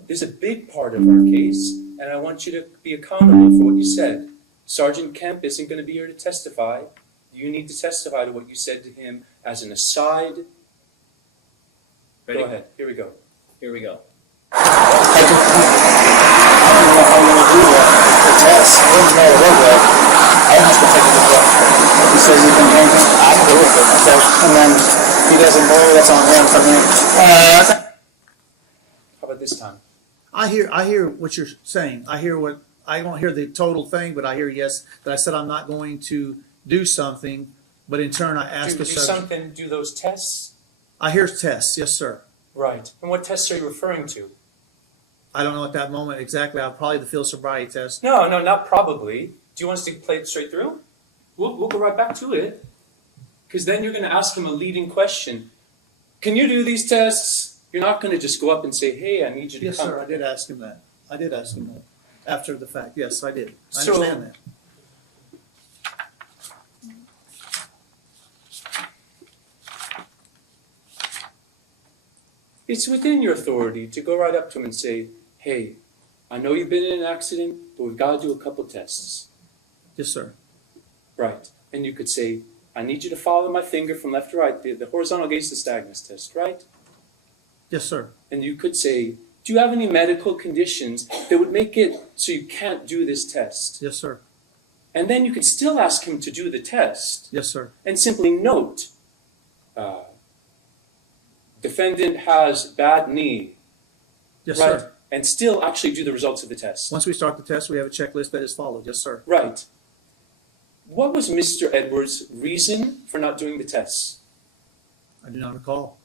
This is a big part of our case, and I want you to be accountable for what you said. Sergeant Kemp isn't going to be here to testify. You need to testify to what you said to him as an aside. Ready? Go ahead. Here we go. Here we go. I don't know if I'm going to do the test. We're in the middle of the roadway. I'm just going to take a look at what he says you can handle. I can do it. Okay. And then he doesn't know, that's on him for me. How about this time? I hear what you're saying. I don't hear the total thing, but I hear yes, that I said I'm not going to do something, but in turn I ask Do the subject. something, do those tests? I hear tests, yes, sir. Right. And what tests are you referring to? I don't know at that moment exactly. Probably the field sobriety test. No, not probably. Do you want us to play it straight through? We'll go right back to it. Because then you're going to ask him a leading question. Can you do these tests? You're not going to just go up and say, hey, I need you to Yes, come. sir. I did ask him that. After the fact. Yes, I did. I So- understand that. It's within your authority to go right up to him and say, hey, I know you've been in an accident, but we've got to do a couple tests. Yes, sir. Right. And you could say, I need you to follow my finger from left to right, the horizontal gaze nystagmus test, right? Yes, sir. And you could say, do you have any medical conditions that would make it so you can't do this test? Yes, sir. And then you could still ask him to do the test Yes, sir. and simply note, defendant has bad knee. Yes, Right. sir. and still actually do the results of the test. Once we start the test, we have a checklist that is followed. Yes, sir. Right. What was Mr. Edwards' reason for not doing the tests? I do not recall.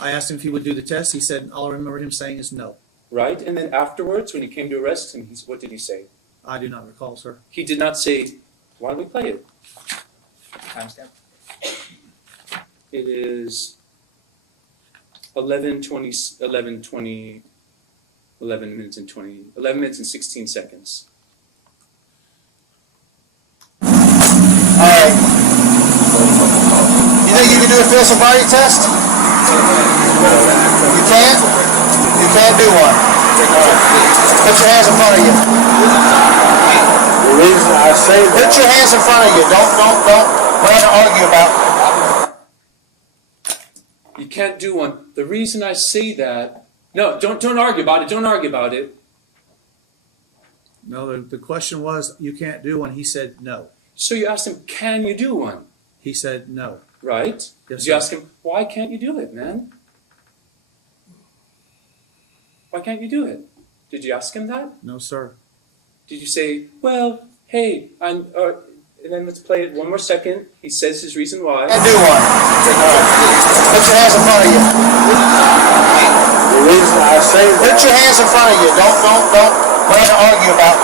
I asked him if he would do the test. He said, all I remember him saying is no. Right? And then afterwards, when you came to arrest him, what did he say? I do not recall, sir. He did not say, why don't we play it? Timestamp. It is 11 minutes and 16 seconds. Alright. You think you can do a field sobriety test? You can't? You can't do one. Put your hands in front of you. The reason I say that. Put your hands in front of you. Don't. We're not gonna argue about. You can't do one. The reason I say that, no, don't argue about it. Don't argue about it. No, the question was, you can't do one. He said no. So you asked him, can you do one? He said no. Right? Yes, Did sir. you ask him, why can't you do it, man? Why can't you do it? Did you ask him that? No, sir. Did you say, well, hey, and then let's play it one more second. He says his reason why. Can't do one. Put your hands in front of you. The reason I say that. Put your hands in front of you. Don't. We're not gonna argue about.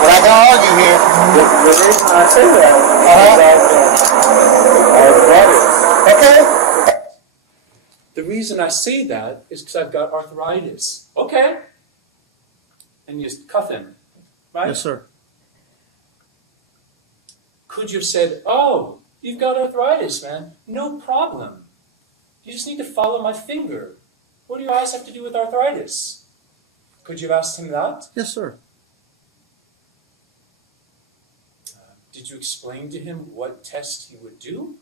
We're not gonna argue here. The reason I say that. Okay. The reason I say that is because I've got arthritis. Okay. And you just cuff him, right? Yes, sir. Could you have said, oh, you've got arthritis, man. No problem. You just need to follow my finger. What do your eyes have to do with arthritis? Could you have asked him that? Yes, sir. Did you explain to him what test he would do?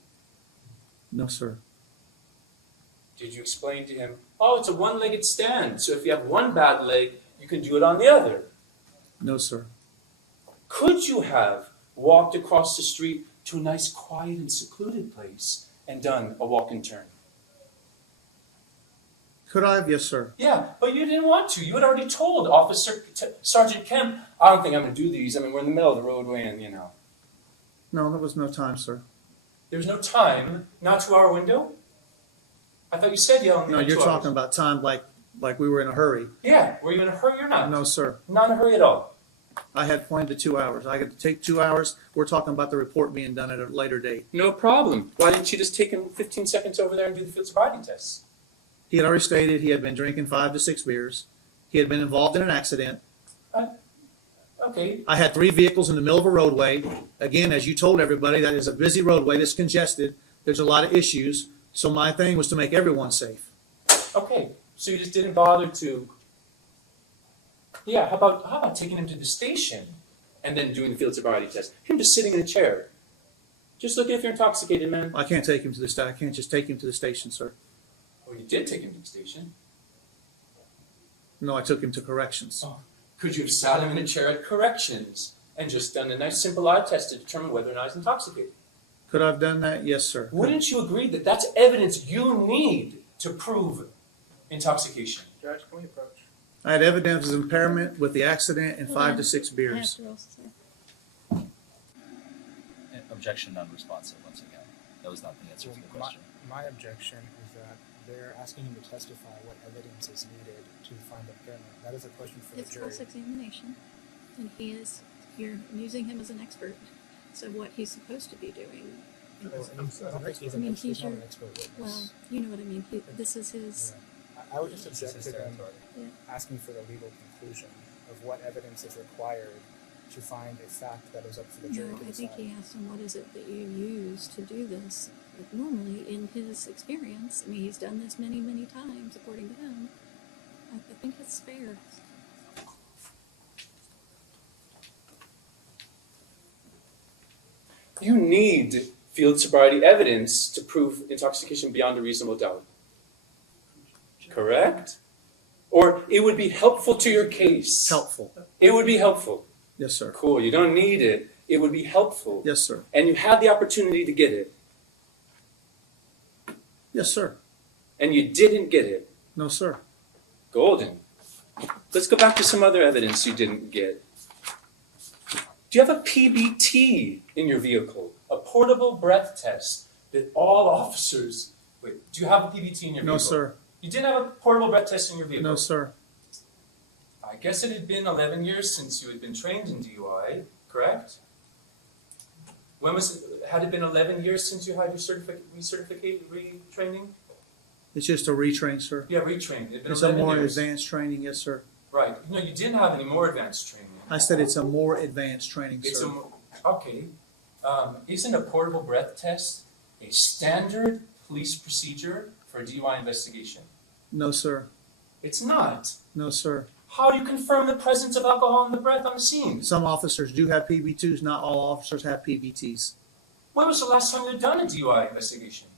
No, sir. Did you explain to him, oh, it's a one-legged stand, so if you have one bad leg, you can do it on the other? No, sir. Could you have walked across the street to a nice, quiet, and secluded place and done a walk and turn? Could I have? Yes, sir. Yeah, but you didn't want to. You had already told Sergeant Kemp, I don't think I'm going to do these. I mean, we're in the middle of the roadway and, No, there was no time, sir. There was no time, not 2 hour window? I thought you said you only No, had you're 2 talking hours. about time like we were in a hurry. Yeah, were you in a hurry or not? No, sir. Not in a hurry at all. I had pointed to 2 hours. I could take 2 hours. We're talking about the report being done at a later date. No problem. Why didn't you just take him 15 seconds over there and do the field sobriety test? He had already stated he had been drinking 5 to 6 beers. He had been involved in an accident. Okay. I had 3 vehicles in the middle of a roadway. Again, as you told everybody, that is a busy roadway that's congested. There's a lot of issues. So my thing was to make everyone safe. Okay. So you just didn't bother to. Yeah, how about taking him to the station and then doing the field sobriety test? Him just sitting in a chair. Just looking if you're intoxicated, man. I can't take him to the station. I can't just take him to the station, sir. Well, you did take him to the station. No, I took him to corrections. Oh. Could you have sat him in a chair at corrections and just done a nice simple eye test to determine whether or not he's intoxicated? Could I have done that? Yes, sir. Wouldn't you agree that that's evidence you need to prove intoxication? Judge, can we approach? I had evidence of impairment with the accident and 5 to 6 beers. Objection non-responsive once again. That was not the answer to the question. My objection is that they're asking him to testify what evidence is needed to find impairment. That is a question for the It's jury. cross-examination, and you're using him as an expert. So what he's supposed to be doing. I don't think he's I mean, he's not your, an expert witness. well, you know what I mean. This is his. I would just object to them Yeah. asking for the legal conclusion of what evidence is required to find a fact that is up for the jury No, to I decide. think he asked him, what is it that you use to do this? But normally, in his experience, I mean, he's done this many, many times, according to him. I think it's fair. You need field sobriety evidence to prove intoxication beyond a reasonable doubt. Correct? Or it would be helpful to your case. Helpful. It would be helpful. Yes, sir. Cool. You don't need it. It would be helpful. Yes, sir. And you had the opportunity to get it. Yes, sir. And you didn't get it. No, sir. Golden. Let's go back to some other evidence you didn't get. Do you have a PBT in your vehicle? A portable breath test that all officers... Wait, do you have a PBT in your vehicle? No, sir. You didn't have a portable breath test in your vehicle? No, sir. I guess it had been 11 years since you had been trained in DUI, correct? Had it been 11 years since you had your retraining? It's just a retrain, sir. Yeah, retrain. It had been It's a 11 more years. advanced training, yes, sir. Right. No, you didn't have any more advanced training. I said it's a more advanced training, sir. Okay. Isn't a portable breath test a standard police procedure for a DUI investigation? No, sir. It's not. No, sir. How do you confirm the presence of alcohol in the breath on the scene? Some officers do have PB2s. Not all officers have PBTs. When was the last time you had done a DUI investigation?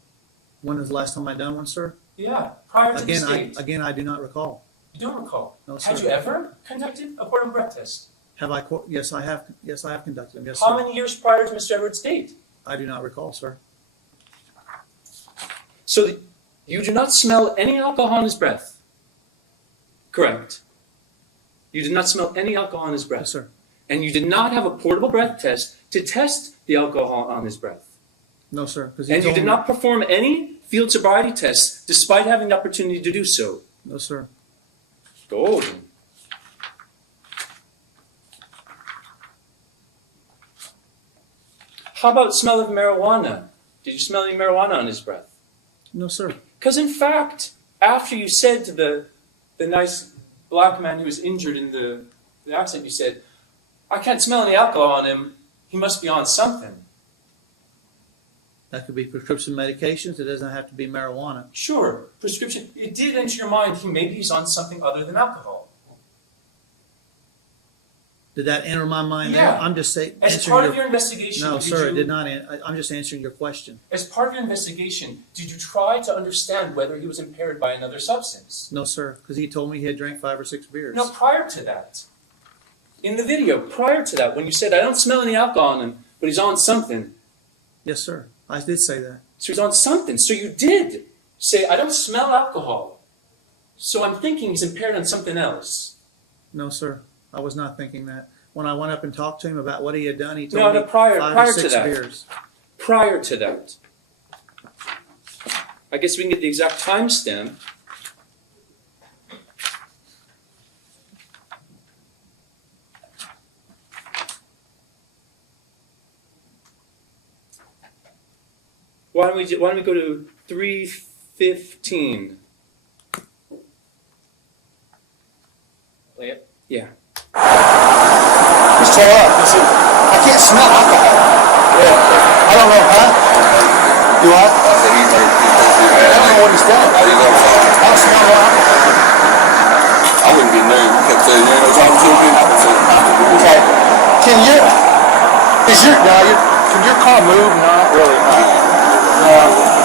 When was the last time I done one, sir? Yeah, prior to this date. I do not recall. You don't recall? No, sir. Had you ever conducted a portable breath test? Have I? Yes, I have. Yes, I have conducted them. Yes, How sir. many years prior to Mr. Edwards' date? I do not recall, sir. So you do not smell any alcohol in his breath? Correct. You did not smell any alcohol in his breath? Yes, sir. And you did not have a portable breath test to test the alcohol on his breath? No, sir. And you did not perform any field sobriety tests despite having the opportunity to do so? No, sir. Golden. How about smell of marijuana? Did you smell any marijuana on his breath? No, sir. Because in fact, after you said to the nice black man who was injured in the accident, you said, I can't smell any alcohol on him. He must be on something. That could be prescription medications. It doesn't have to be marijuana. Sure, prescription. It did enter your mind, maybe he's on something other than alcohol. Did that enter my mind? Yeah. There? I'm just saying. As part of your investigation, No, did sir. you, It did not. I'm just answering your question. As part of your investigation, did you try to understand whether he was impaired by another substance? No, sir. Because he told me he had drank 5 or 6 beers. No, prior to that. In the video, prior to that, when you said, I don't smell any alcohol on him, but he's on something. Yes, sir. I did say that. So he's on something. So you did say, I don't smell alcohol. So I'm thinking he's impaired on something else. No, sir. I was not thinking that. When I went up and talked to him about what he had done, he told me prior 5 or 6 to that. beers. Prior to that. I guess we can get the exact timestamp. Why don't we go to 3:15? Yeah. He's tore up. He said, I can't smell alcohol. Yeah. I don't know, huh? Do I? I don't know what he's done. I don't smell no alcohol. I wouldn't be new. Kept saying, you know, talking to people. Okay. Can your car move? Not really.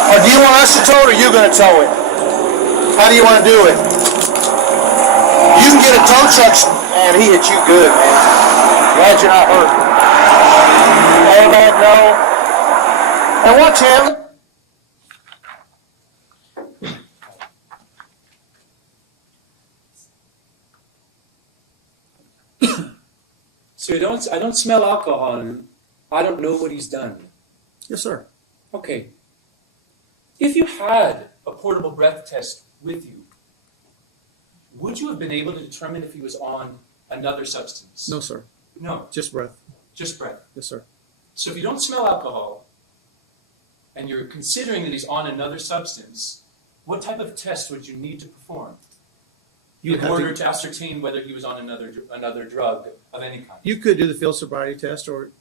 Or do you want us to tow it, or are you going to tow it? How do you want to do it? You can get a tow truck, and he hit you good, man. Glad you're not hurt. Airbag, no. And watch him. So I don't smell alcohol on him. I don't know what he's done. Yes, sir. Okay. If you had a portable breath test with you, would you have been able to determine if he was on another substance? No, sir. No. Just breath. Just breath. Yes, sir. So if you don't smell alcohol, and you're considering that he's on another substance, what type of test would you need to perform in order to ascertain whether he was on another drug of any kind? You could do the field sobriety test, or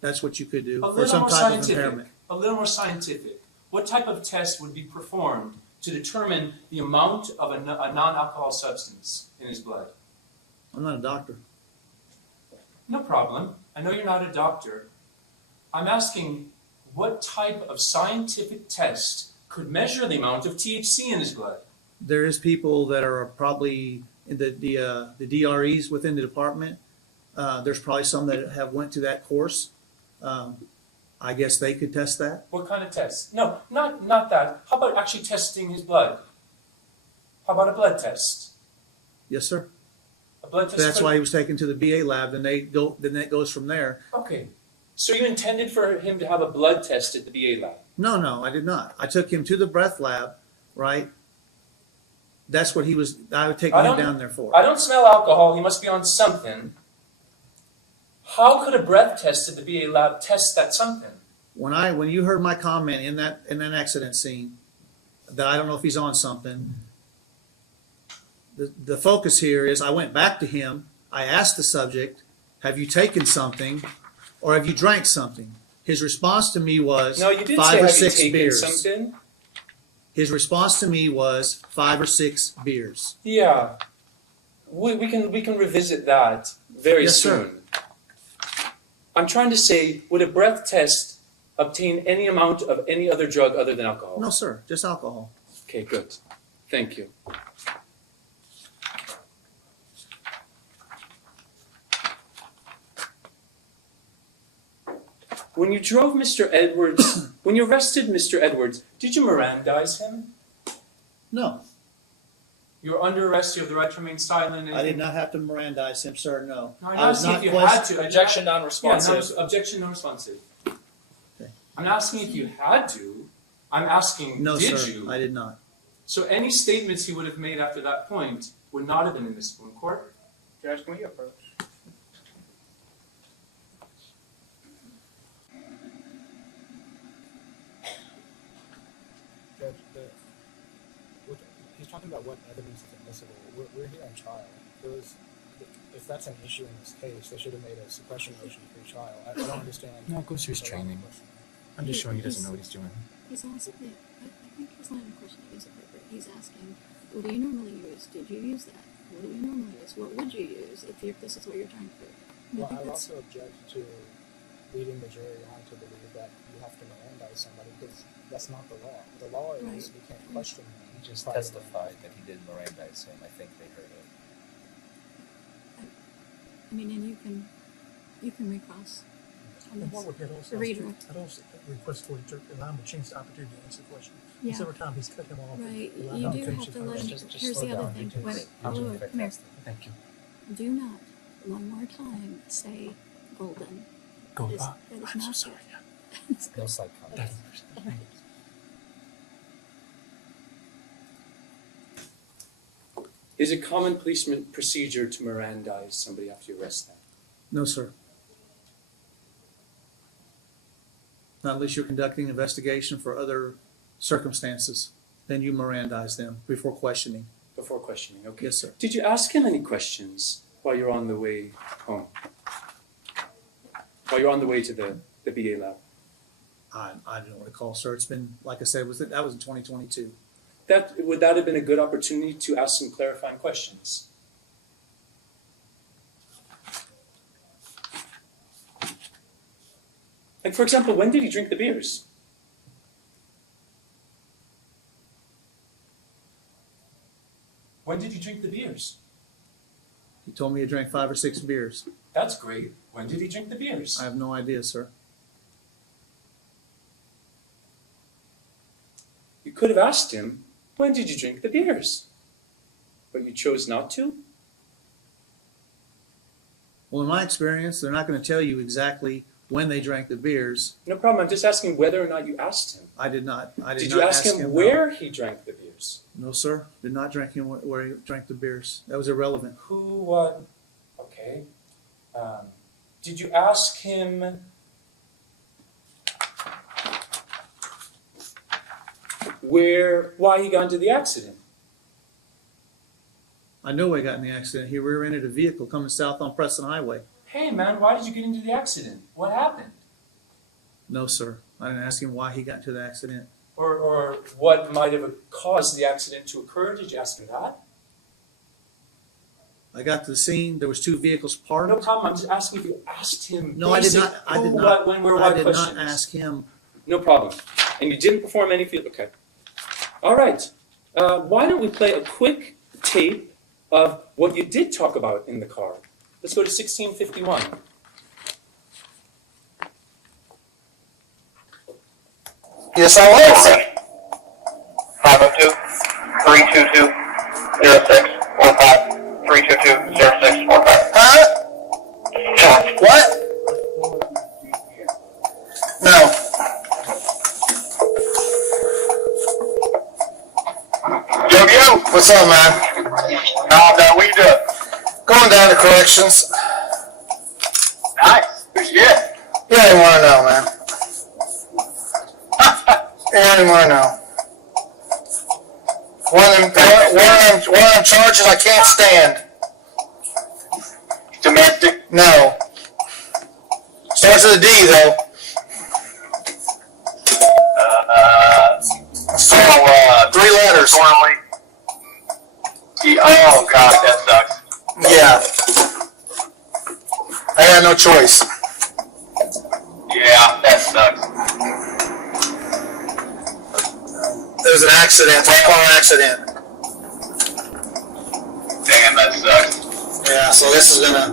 that's what you could do for some type of impairment. A little more scientific. What type of test would be performed to determine the amount of a non-alcohol substance in his blood? I'm not a doctor. No problem. I know you're not a doctor. I'm asking what type of scientific test could measure the amount of THC in his blood? There is people that are probably in the DREs within the department. There's probably some that have went to that course. I guess they could test that. What kind of test? No, not that. How about actually testing his blood? How about a blood test? Yes, sir. A blood test. That's why he was taken to the BA lab. Then that goes from there. Okay. So you intended for him to have a blood test at the BA lab? No, I did not. I took him to the breath lab, right? That's what I would take him down there for. I don't smell alcohol. He must be on something. How could a breath test at the BA lab test that something? When you heard my comment in that accident scene, that I don't know if he's on something, the focus here is I went back to him. I asked the subject, have you taken something or have you drank something? His response to me was No, you didn't 5 say or have 6 you taken beers. something. His response to me was 5 or 6 beers. Yeah. We can revisit that very Yes, soon. sir. I'm trying to say, would a breath test obtain any amount of any other drug other than alcohol? No, sir, just alcohol. Okay, good. Thank you. When you drove Mr. Edwards, when you arrested Mr. Edwards, did you Mirandize him? No, You were under arrest, you have the right to remain silent. I did not have to Mirandize him, sir, no. No, I'm I was asking not if you had to. Objection non-responsive. Yeah, objection non-responsive. Okay. I'm not asking if you had to. I'm asking, No, did sir, you? I did not. So any statements he would have made after that point would not have been admissible in court? Judge, can we approach? Judge, he's talking about what evidence is admissible. We're here on trial. If that's an issue in this case, they should have made a suppression motion pre-trial. I don't understand. No, it goes through his training. I'm just showing he doesn't know what he's doing. He's asking, I think his line of questioning is appropriate. He's asking, what do you normally use? Did you use that? What do you normally use? What would you use if this is what you're trying to do? Well, I would also object to leading the jury on to believe that you have to Mirandize somebody because that's not the law. The law is we can't question him. He just testified that he did Mirandize him. I think they heard it. I mean, and you can recross on And while this. we're here, also, Redirect. I'd also request for you to allow him a chance, opportunity to answer the question. Yeah. Several times he's cut him off. Right, Allow you him do finish have his to let question. him, Just here's slow the other down thing, because wait, I'm wait, doing wait, it come here. faster. Thank you. Do not, one more time, say golden. Go. That is I'm not so good. sorry. It's good. No side comments. Is it common policeman procedure to Mirandize somebody after you arrest them? No, sir. Not unless you're conducting investigation for other circumstances. Then you Mirandize them before questioning. Before questioning, okay. Yes, sir. Did you ask him any questions while you're on the way home? While you're on the way to the BA lab? I don't recall, sir. It's been, like I said, that was in 2022. Would that have been a good opportunity to ask some clarifying questions? Like, for example, when did he drink the beers? When did he drink the beers? He told me he drank 5 or 6 beers. That's great. When did he drink the beers? I have no idea, sir. You could have asked him, when did you drink the beers? But you chose not to? Well, in my experience, they're not going to tell you exactly when they drank the beers. No problem. I'm just asking whether or not you asked him. I did not. Did you ask him where he drank the beers? No, sir. Did not drink him where he drank the beers. That was irrelevant. Who, okay. Did you ask him why he got into the accident? I know he got in the accident. He rear-ended a vehicle coming south on Preston Highway. Hey man, why did you get into the accident? What happened? No, sir. I didn't ask him why he got into the accident. Or what might have caused the accident to occur? Did you ask him that? I got to the scene. There was 2 vehicles parked. No problem. I'm just asking if you asked him. No, I did not. I did not. When, where, I why did questions. not ask him. No problem. And you didn't perform any field. Okay. All right. Why don't we play a quick tape of what you did talk about in the car? Let's go to 1651. Yes, I was. 502-322-0615, 322-0615. What's up, man? What you doing? Going down to corrections. Nice. Who's you? You ain't want to know, man. You ain't want to know. One of them charges I can't stand. Domestic? No. Starts with a D, though. So, 3 letters. Oh, God, that sucks. Yeah. I had no choice. Yeah, that sucks. There was an accident, car accident. Damn, that sucks. Yeah, so this is gonna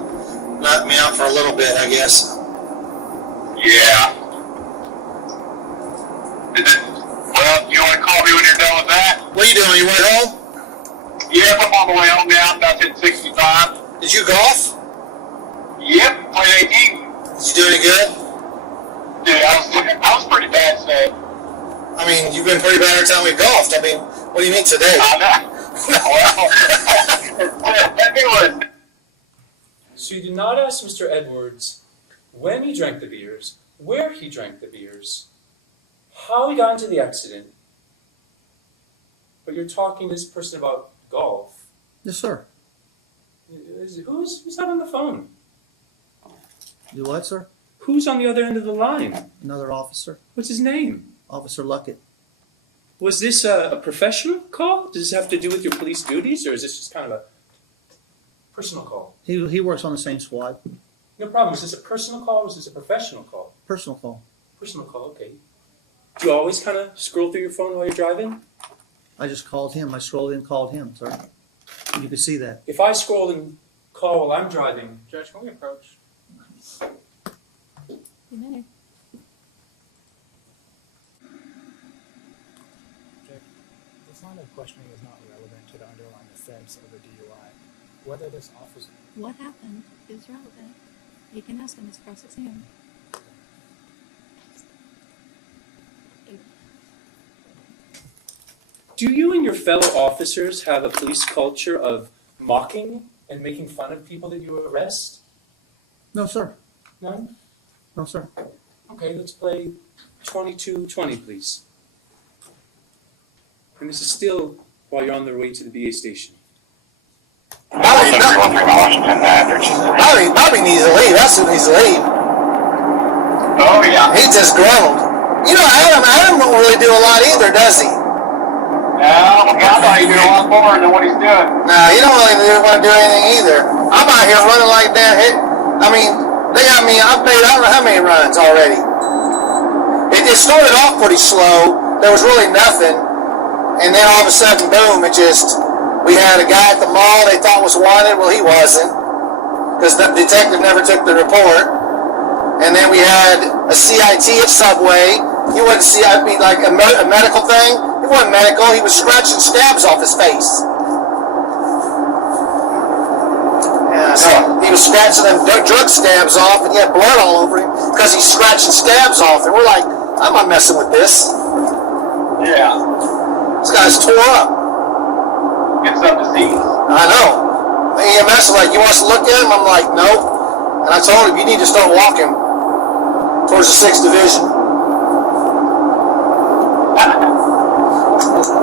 knock me out for a little bit, I guess. Yeah. Well, you want to call me when you're done with that? What are you doing? You went home? Yep, I'm on the way home now. About to hit 65. Did you golf? Yep, played 18. Did you do any good? Dude, I was pretty bad today. I mean, you've been pretty bad every time we've golfed. I mean, what do you mean today? I know. So you did not ask Mr. Edwards when he drank the beers, where he drank the beers, how he got into the accident, but you're talking to this person about golf. Yes, sir. Who's that on the phone? You what, sir? Who's on the other end of the line? Another officer. What's his name? Officer Luckett. Was this a professional call? Does this have to do with your police duties, or is this just kind of a personal call? He works on the same squad. No problem. Is this a personal call or is this a professional call? Personal call. Personal call, okay. Do you always kind of scroll through your phone while you're driving? I just called him. I scrolled in and called him, sir. You can see that. If I scroll and call while I'm driving, Judge, can we approach? You better. This line of questioning is not relevant to the underlying offense of a DUI. Whether this officer... What happened is relevant. You can ask him, it's cross-examined. Do you and your fellow officers have a police culture of mocking and making fun of people that you arrest? No, sir. None? No, sir. Okay, let's play 2220, please. And this is still while you're on the way to the BA station. Bobby needs to leave. That's who needs to leave. Oh, yeah. He's disgruntled. You know, Adam don't really do a lot either, does he? No, I thought he'd do a lot more than what he's doing. Nah, he don't really want to do anything either. I'm out here running like that. I mean, they got me, I've made, I don't know how many runs already. It started off pretty slow. There was really nothing. And then all of a sudden, boom, we had a guy at the mall they thought was wanted. Well, he wasn't. Because the detective never took the report. And then we had a CIT at Subway. He wouldn't see, I mean, like a medical thing. It wasn't medical. He was scratching scabs off his face. Yeah, so he was scratching them drug scabs off, and he had blood all over him because he's scratching scabs off. And we're like, I'm not messing with this. Yeah. This guy's tore up. Get some disease. I know. The EMS is like, you want us to look at him? I'm like, nope. And I told him, you need to start walking towards the 6th Division.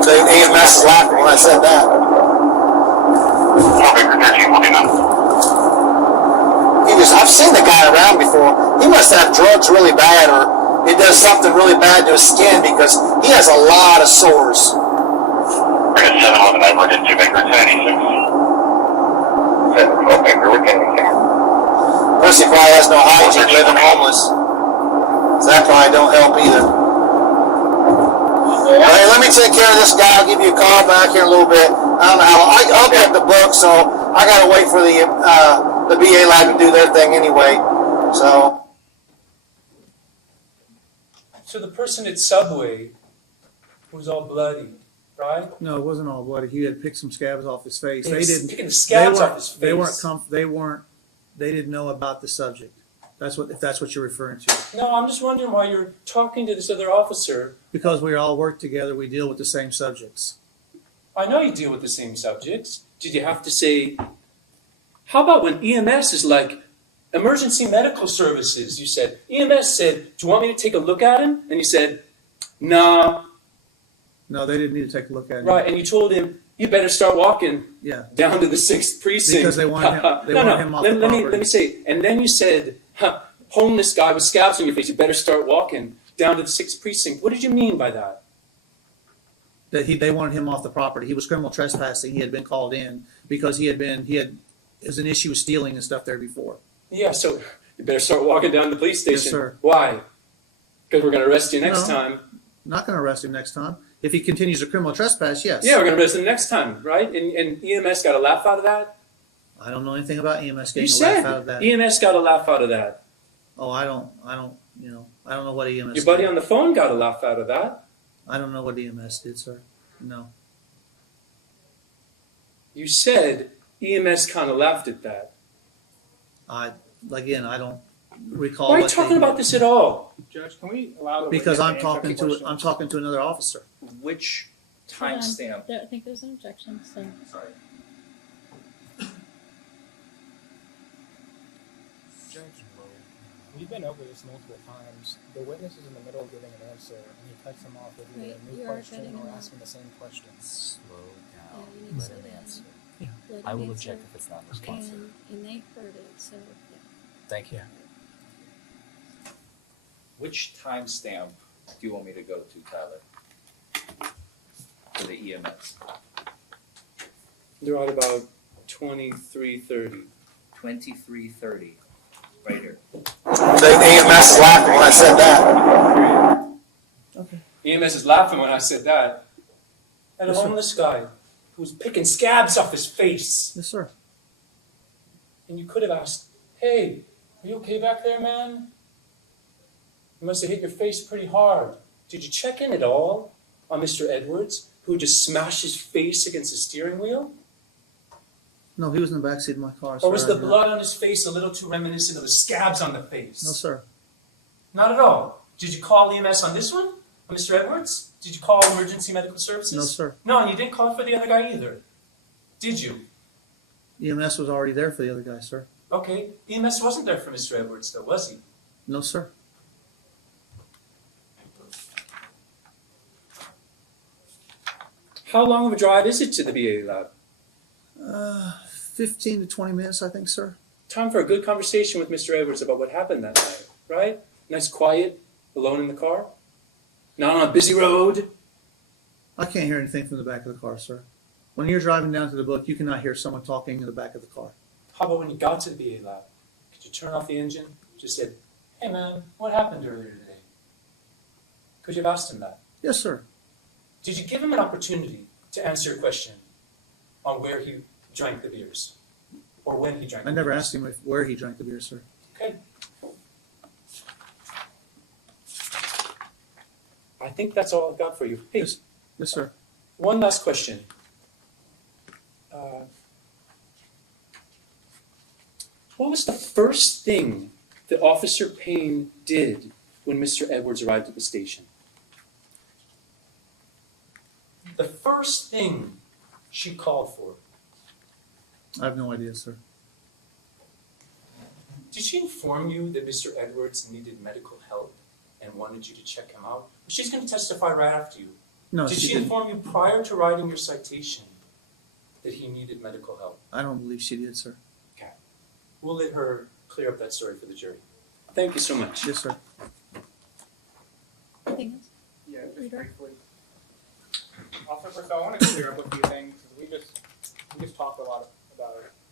The EMS is laughing when I said that. I've seen the guy around before. He must have drugs really bad, or it does something really bad to his skin because he has a lot of sores. We're at 711 Edward in 2 Baker 1086. 712 Baker, we can Percy probably has no hygiene, living homeless. So that probably don't help either. Hey, let me take care of this guy. I'll give you a call back here in a little bit. I don't know how. I'll get the book, so I gotta wait for the BA lab to do their thing anyway. So the person at Subway was all bloody, right? No, it wasn't all bloody. He had picked some scabs off his face. He was picking the scabs off his face. They didn't know about the subject. If that's what you're referring to. No, I'm just wondering why you're talking to this other officer. Because we all work together, we deal with the same subjects. I know you deal with the same subjects. Did you have to say, how about when EMS is like, emergency medical services? You said, EMS said, do you want me to take a look at him? And you said, nah. No, they didn't need to take a look at him. Right, and you told him, you better start walking Yeah. down to the 6th precinct. Because they wanted him, him off the property. Let me say, and then you said, homeless guy with scabs on your face, you better start walking down to the 6th precinct. What did you mean by that? That they wanted him off the property. He was criminal trespassing. He had been called in because it was an issue with stealing and stuff there before. Yeah, so you better start walking down to the police station. Yes, sir. Why? Because we're going to arrest you next No. time. Not going to arrest him next time. If he continues to criminal trespass, yes. Yeah, we're going to arrest him next time, right? And EMS got a laugh out of that? I don't know anything about EMS getting You a laugh said out of that. EMS got a laugh out of that. Oh, I don't know what EMS Your buddy did. on the phone got a laugh out of that. I don't know what EMS did, sir. No. You said EMS kind of laughed at that. I don't recall. Why are you what talking they about did. this at all? Judge, can we allow the Because witness I'm to answer talking questions? to another officer. Which Hold on. timestamp? I think there's an objection, so. Sorry. Judge, we've been over this multiple times. The witness is in the middle of giving an answer, and he cuts him off with either Right, a new you are question cutting or him off. asking the same question. Slow down. Yeah, you need Let to him slow answer. Let I him will answer. object if it's not responsive. And they heard it, so, yeah. Thank you. Which timestamp do you want me to go to, Tyler? For the EMS. They're at about 23:30. 23:30. Right here. The EMS laughing when I said that. EMS is laughing when I said that. And a Yes, sir. homeless guy who was picking scabs off his face. Yes, sir. And you could have asked, hey, are you okay back there, man? You must have hit your face pretty hard. Did you check in at all on Mr. Edwards, who just smashed his face against the steering wheel? No, he was in the backseat of my car, sir. Or was the I did not- blood on his face a little too reminiscent of the scabs on the face? No, sir. Not at all. Did you call EMS on this one? On Mr. Edwards? Did you call emergency medical services? No, sir. No, and you didn't call for the other guy either. Did you? EMS was already there for the other guy, sir. Okay. EMS wasn't there for Mr. Edwards, though, was he? No, sir. How long of a drive is it to the VA lab? 15 to 20 minutes, I think, sir. Time for a good conversation with Mr. Edwards about what happened that night, right? Nice quiet, alone in the car? Not on a busy road? I can't hear anything from the back of the car, sir. When you're driving down to the book, you cannot hear someone talking in the back of the car. How about when you got to the VA lab? Could you turn off the engine? Just said, hey man, what happened earlier today? Could you have asked him that? Yes, sir. Did you give him an opportunity to answer your question on where he drank the beers? Or when he drank I the never beers? asked him where he drank the beer, sir. Okay. I think that's all I've got for you. Hey, Yes, sir. one last question. What was the first thing that Officer Payne did when Mr. Edwards arrived at the station? The first thing she called for. I have no idea, sir. Did she inform you that Mr. Edwards needed medical help and wanted you to check him out? She's going to testify right after you. No, Did she she didn't. inform you prior to writing your citation that he needed medical help? I don't believe she did, sir. Okay. We'll let her clear up that story for the jury. Thank you so much. Yes, sir. Anything else? Yeah, just Reader? briefly. Officer Purcell, I want to clear up a few things. We just talked about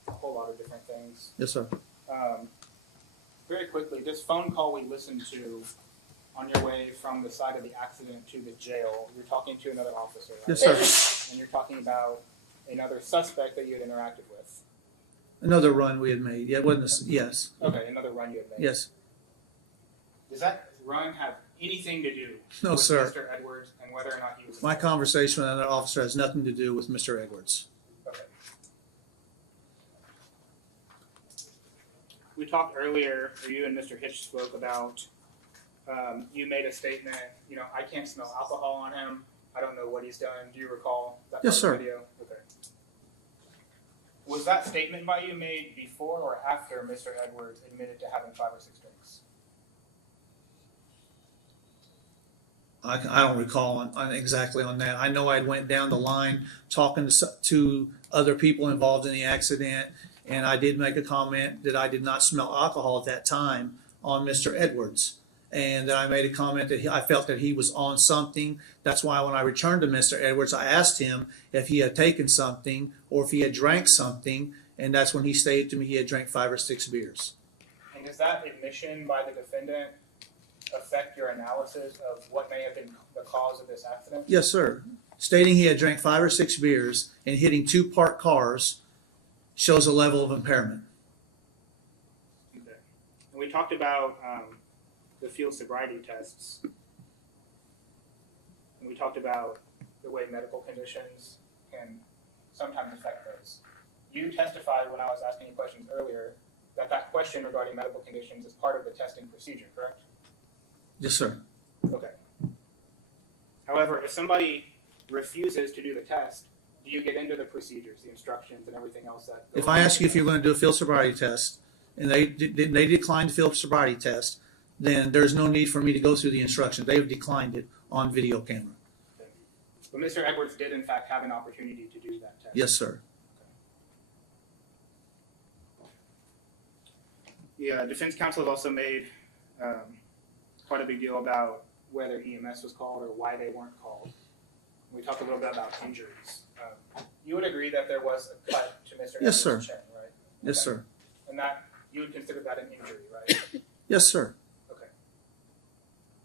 a whole lot of different things. Yes, sir. Very quickly, this phone call we listened to on your way from the site of the accident to the jail, you're talking to another officer. Right? Yes, sir. And you're talking about another suspect that you had interacted with. Another run we had made. Yeah, it wasn't yes. Okay, another run you had made. Yes. Does that run have anything to do No, with sir. Mr. Edwards and whether or not he was My conversation with another officer has nothing to do with Mr. Edwards. Okay. We talked earlier, or you and Mr. Hitch spoke about, you made a statement, I can't smell alcohol on him, I don't know what he's done. Do you recall that Yes, part of sir. the video? Okay. Was that statement by you made before or after Mr. Edwards admitted to having 5 or 6 drinks? I don't recall on exactly on that. I know I went down the line talking to other people involved in the accident, and I did make a comment that I did not smell alcohol at that time on Mr. Edwards. And I made a comment that I felt that he was on something. That's why when I returned to Mr. Edwards, I asked him if he had taken something or if he had drank something, and that's when he stated to me he had drank 5 or 6 beers. And does that admission by the defendant affect your analysis of what may have been the cause of this accident? Yes, sir. Stating he had drank 5 or 6 beers and hitting 2 parked cars shows a level of impairment. Okay. And we talked about the field sobriety tests. And we talked about the way medical conditions can sometimes affect those. You testified when I was asking you questions earlier that question regarding medical conditions is part of the testing procedure, correct? Yes, sir. Okay. However, if somebody refuses to do the test, do you get into the procedures, the instructions, and everything else that? If I ask you if you're going to do a field sobriety test and they declined the field sobriety test, then there's no need for me to go through the instructions. They have declined it on video camera. Okay. But Mr. Edwards did, in fact, have an opportunity to do that test. Yes, sir. Yeah, defense counsel has also made quite a big deal about whether EMS was called or why they weren't called. We talked a little bit about injuries. You would agree that there was a cut to Mr. Yes, Edwards' sir. chin, right? Yes, Okay. sir. And that you would consider that an injury, right? Yes, sir. Okay.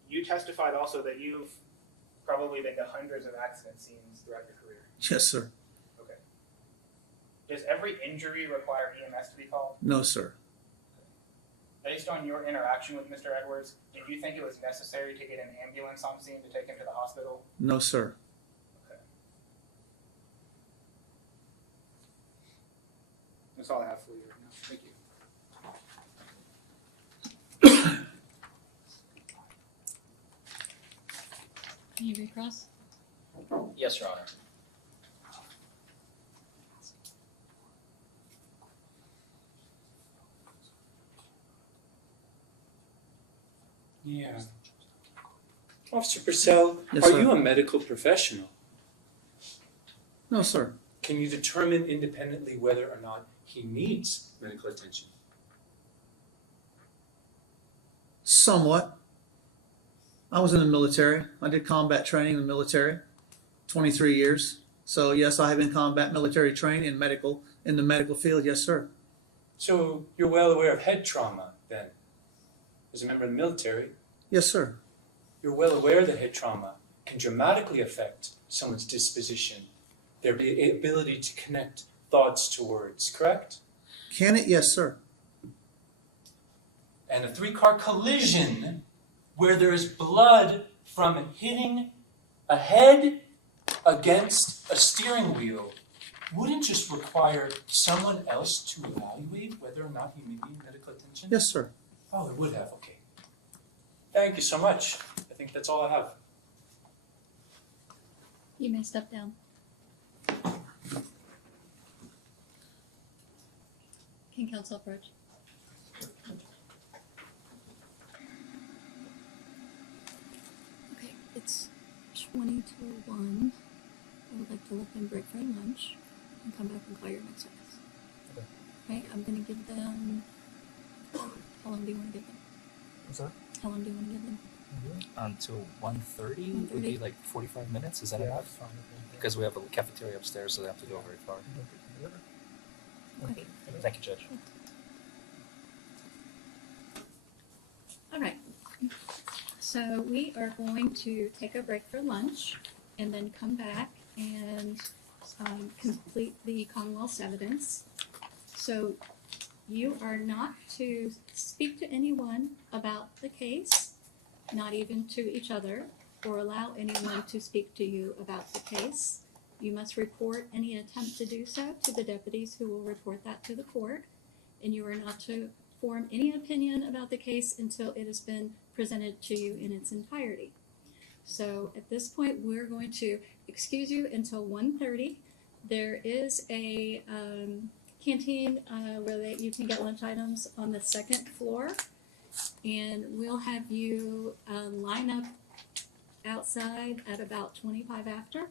You testified also that you've probably been to hundreds of accident scenes throughout your career. Yes, sir. Okay. Does every injury require EMS to be called? No, sir. Based on your interaction with Mr. Edwards, did you think it was necessary to get an ambulance on scene to take him to the hospital? No, sir. Okay. That's all I have for you right now. Thank you. Can you recross? Yes, Your Honor. Yeah. Officer Purcell, Yes, are sir. you a medical professional? No, sir. Can you determine independently whether or not he needs medical attention? Somewhat. I was in the military. I did combat training in the military, 23 years. So yes, I have been combat military trained in the medical field. Yes, sir. So you're well aware of head trauma then? As a member of the military, Yes, sir. you're well aware that head trauma can dramatically affect someone's disposition, their ability to connect thoughts to words, correct? Can it? Yes, sir. And a 3-car collision where there is blood from hitting a head against a steering wheel wouldn't just require someone else to evaluate whether or not he may need medical attention? Yes, sir. Oh, it would have, okay. Thank you so much. I think that's all I have. You may step down. Can counsel approach? Okay, it's 20 to 1. I would like to let them break for lunch and come back and call your next witness. Okay, I'm going to give them. How long do you want to give them? What's that? How long do you want to give them? Until 1:30 would be like 45 minutes. Is that enough? Because we have a cafeteria upstairs, so they have to go very far. Okay. Thank you, Judge. All right. So we are going to take a break for lunch and then come back and complete the Commonwealth's evidence. So you are not to speak to anyone about the case, not even to each other, or allow anyone to speak to you about the case. You must report any attempt to do so to the deputies who will report that to the court, and you are not to form any opinion about the case until it has been presented to you in its entirety. So at this point, we're going to excuse you until 1:30. There is a canteen where you can get lunch items on the second floor, and we'll have you line up outside at about 25 after,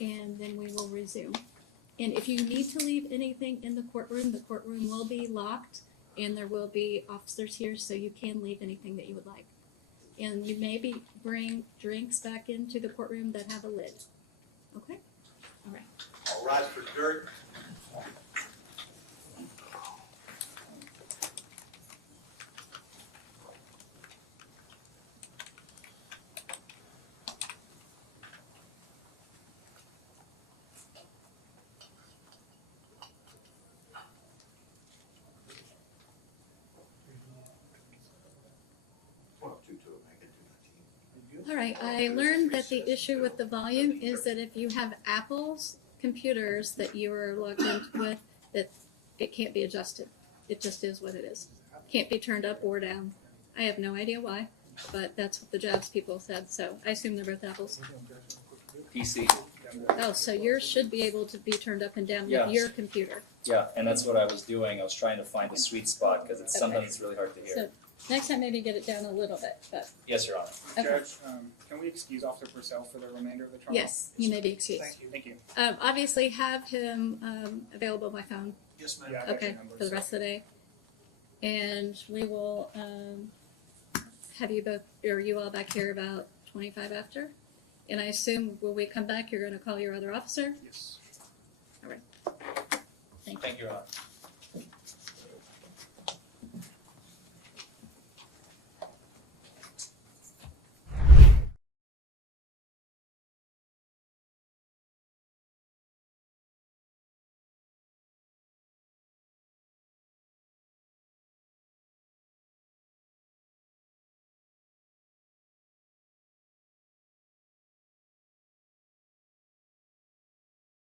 and then we will resume. And if you need to leave anything in the courtroom will be locked, and there will be officers here, so you can leave anything that you would like. And you maybe bring drinks back into the courtroom that have a lid. Okay? All right. All right, for dirt. All right, I learned that the issue with the volume is that if you have Apple's computers that you are logged in with, that it can't be adjusted. It just is what it is. Can't be turned up or down. I have no idea why, but that's what the jobs people said, so I assume they're both Apples. PC. Oh, so yours should be able to be turned up and down Yeah. with your computer. Yeah, and that's what I was doing. I was trying to find a sweet spot because it's sometimes it's really hard to hear. So next time maybe get it down a little bit, but Yes, Your Honor. okay. Judge, can we excuse Officer Purcell for the remainder of the trial? Yes, he may be excused. Thank you. Obviously have him available by phone. Yes, ma'am. Yeah, I got Okay, your number, for the so- rest of the day. And we will have you both, or you all back here about 25 after. And I assume when we come back, you're going to call your other officer? Yes. All right. Thank you. Thank you, Your Honor.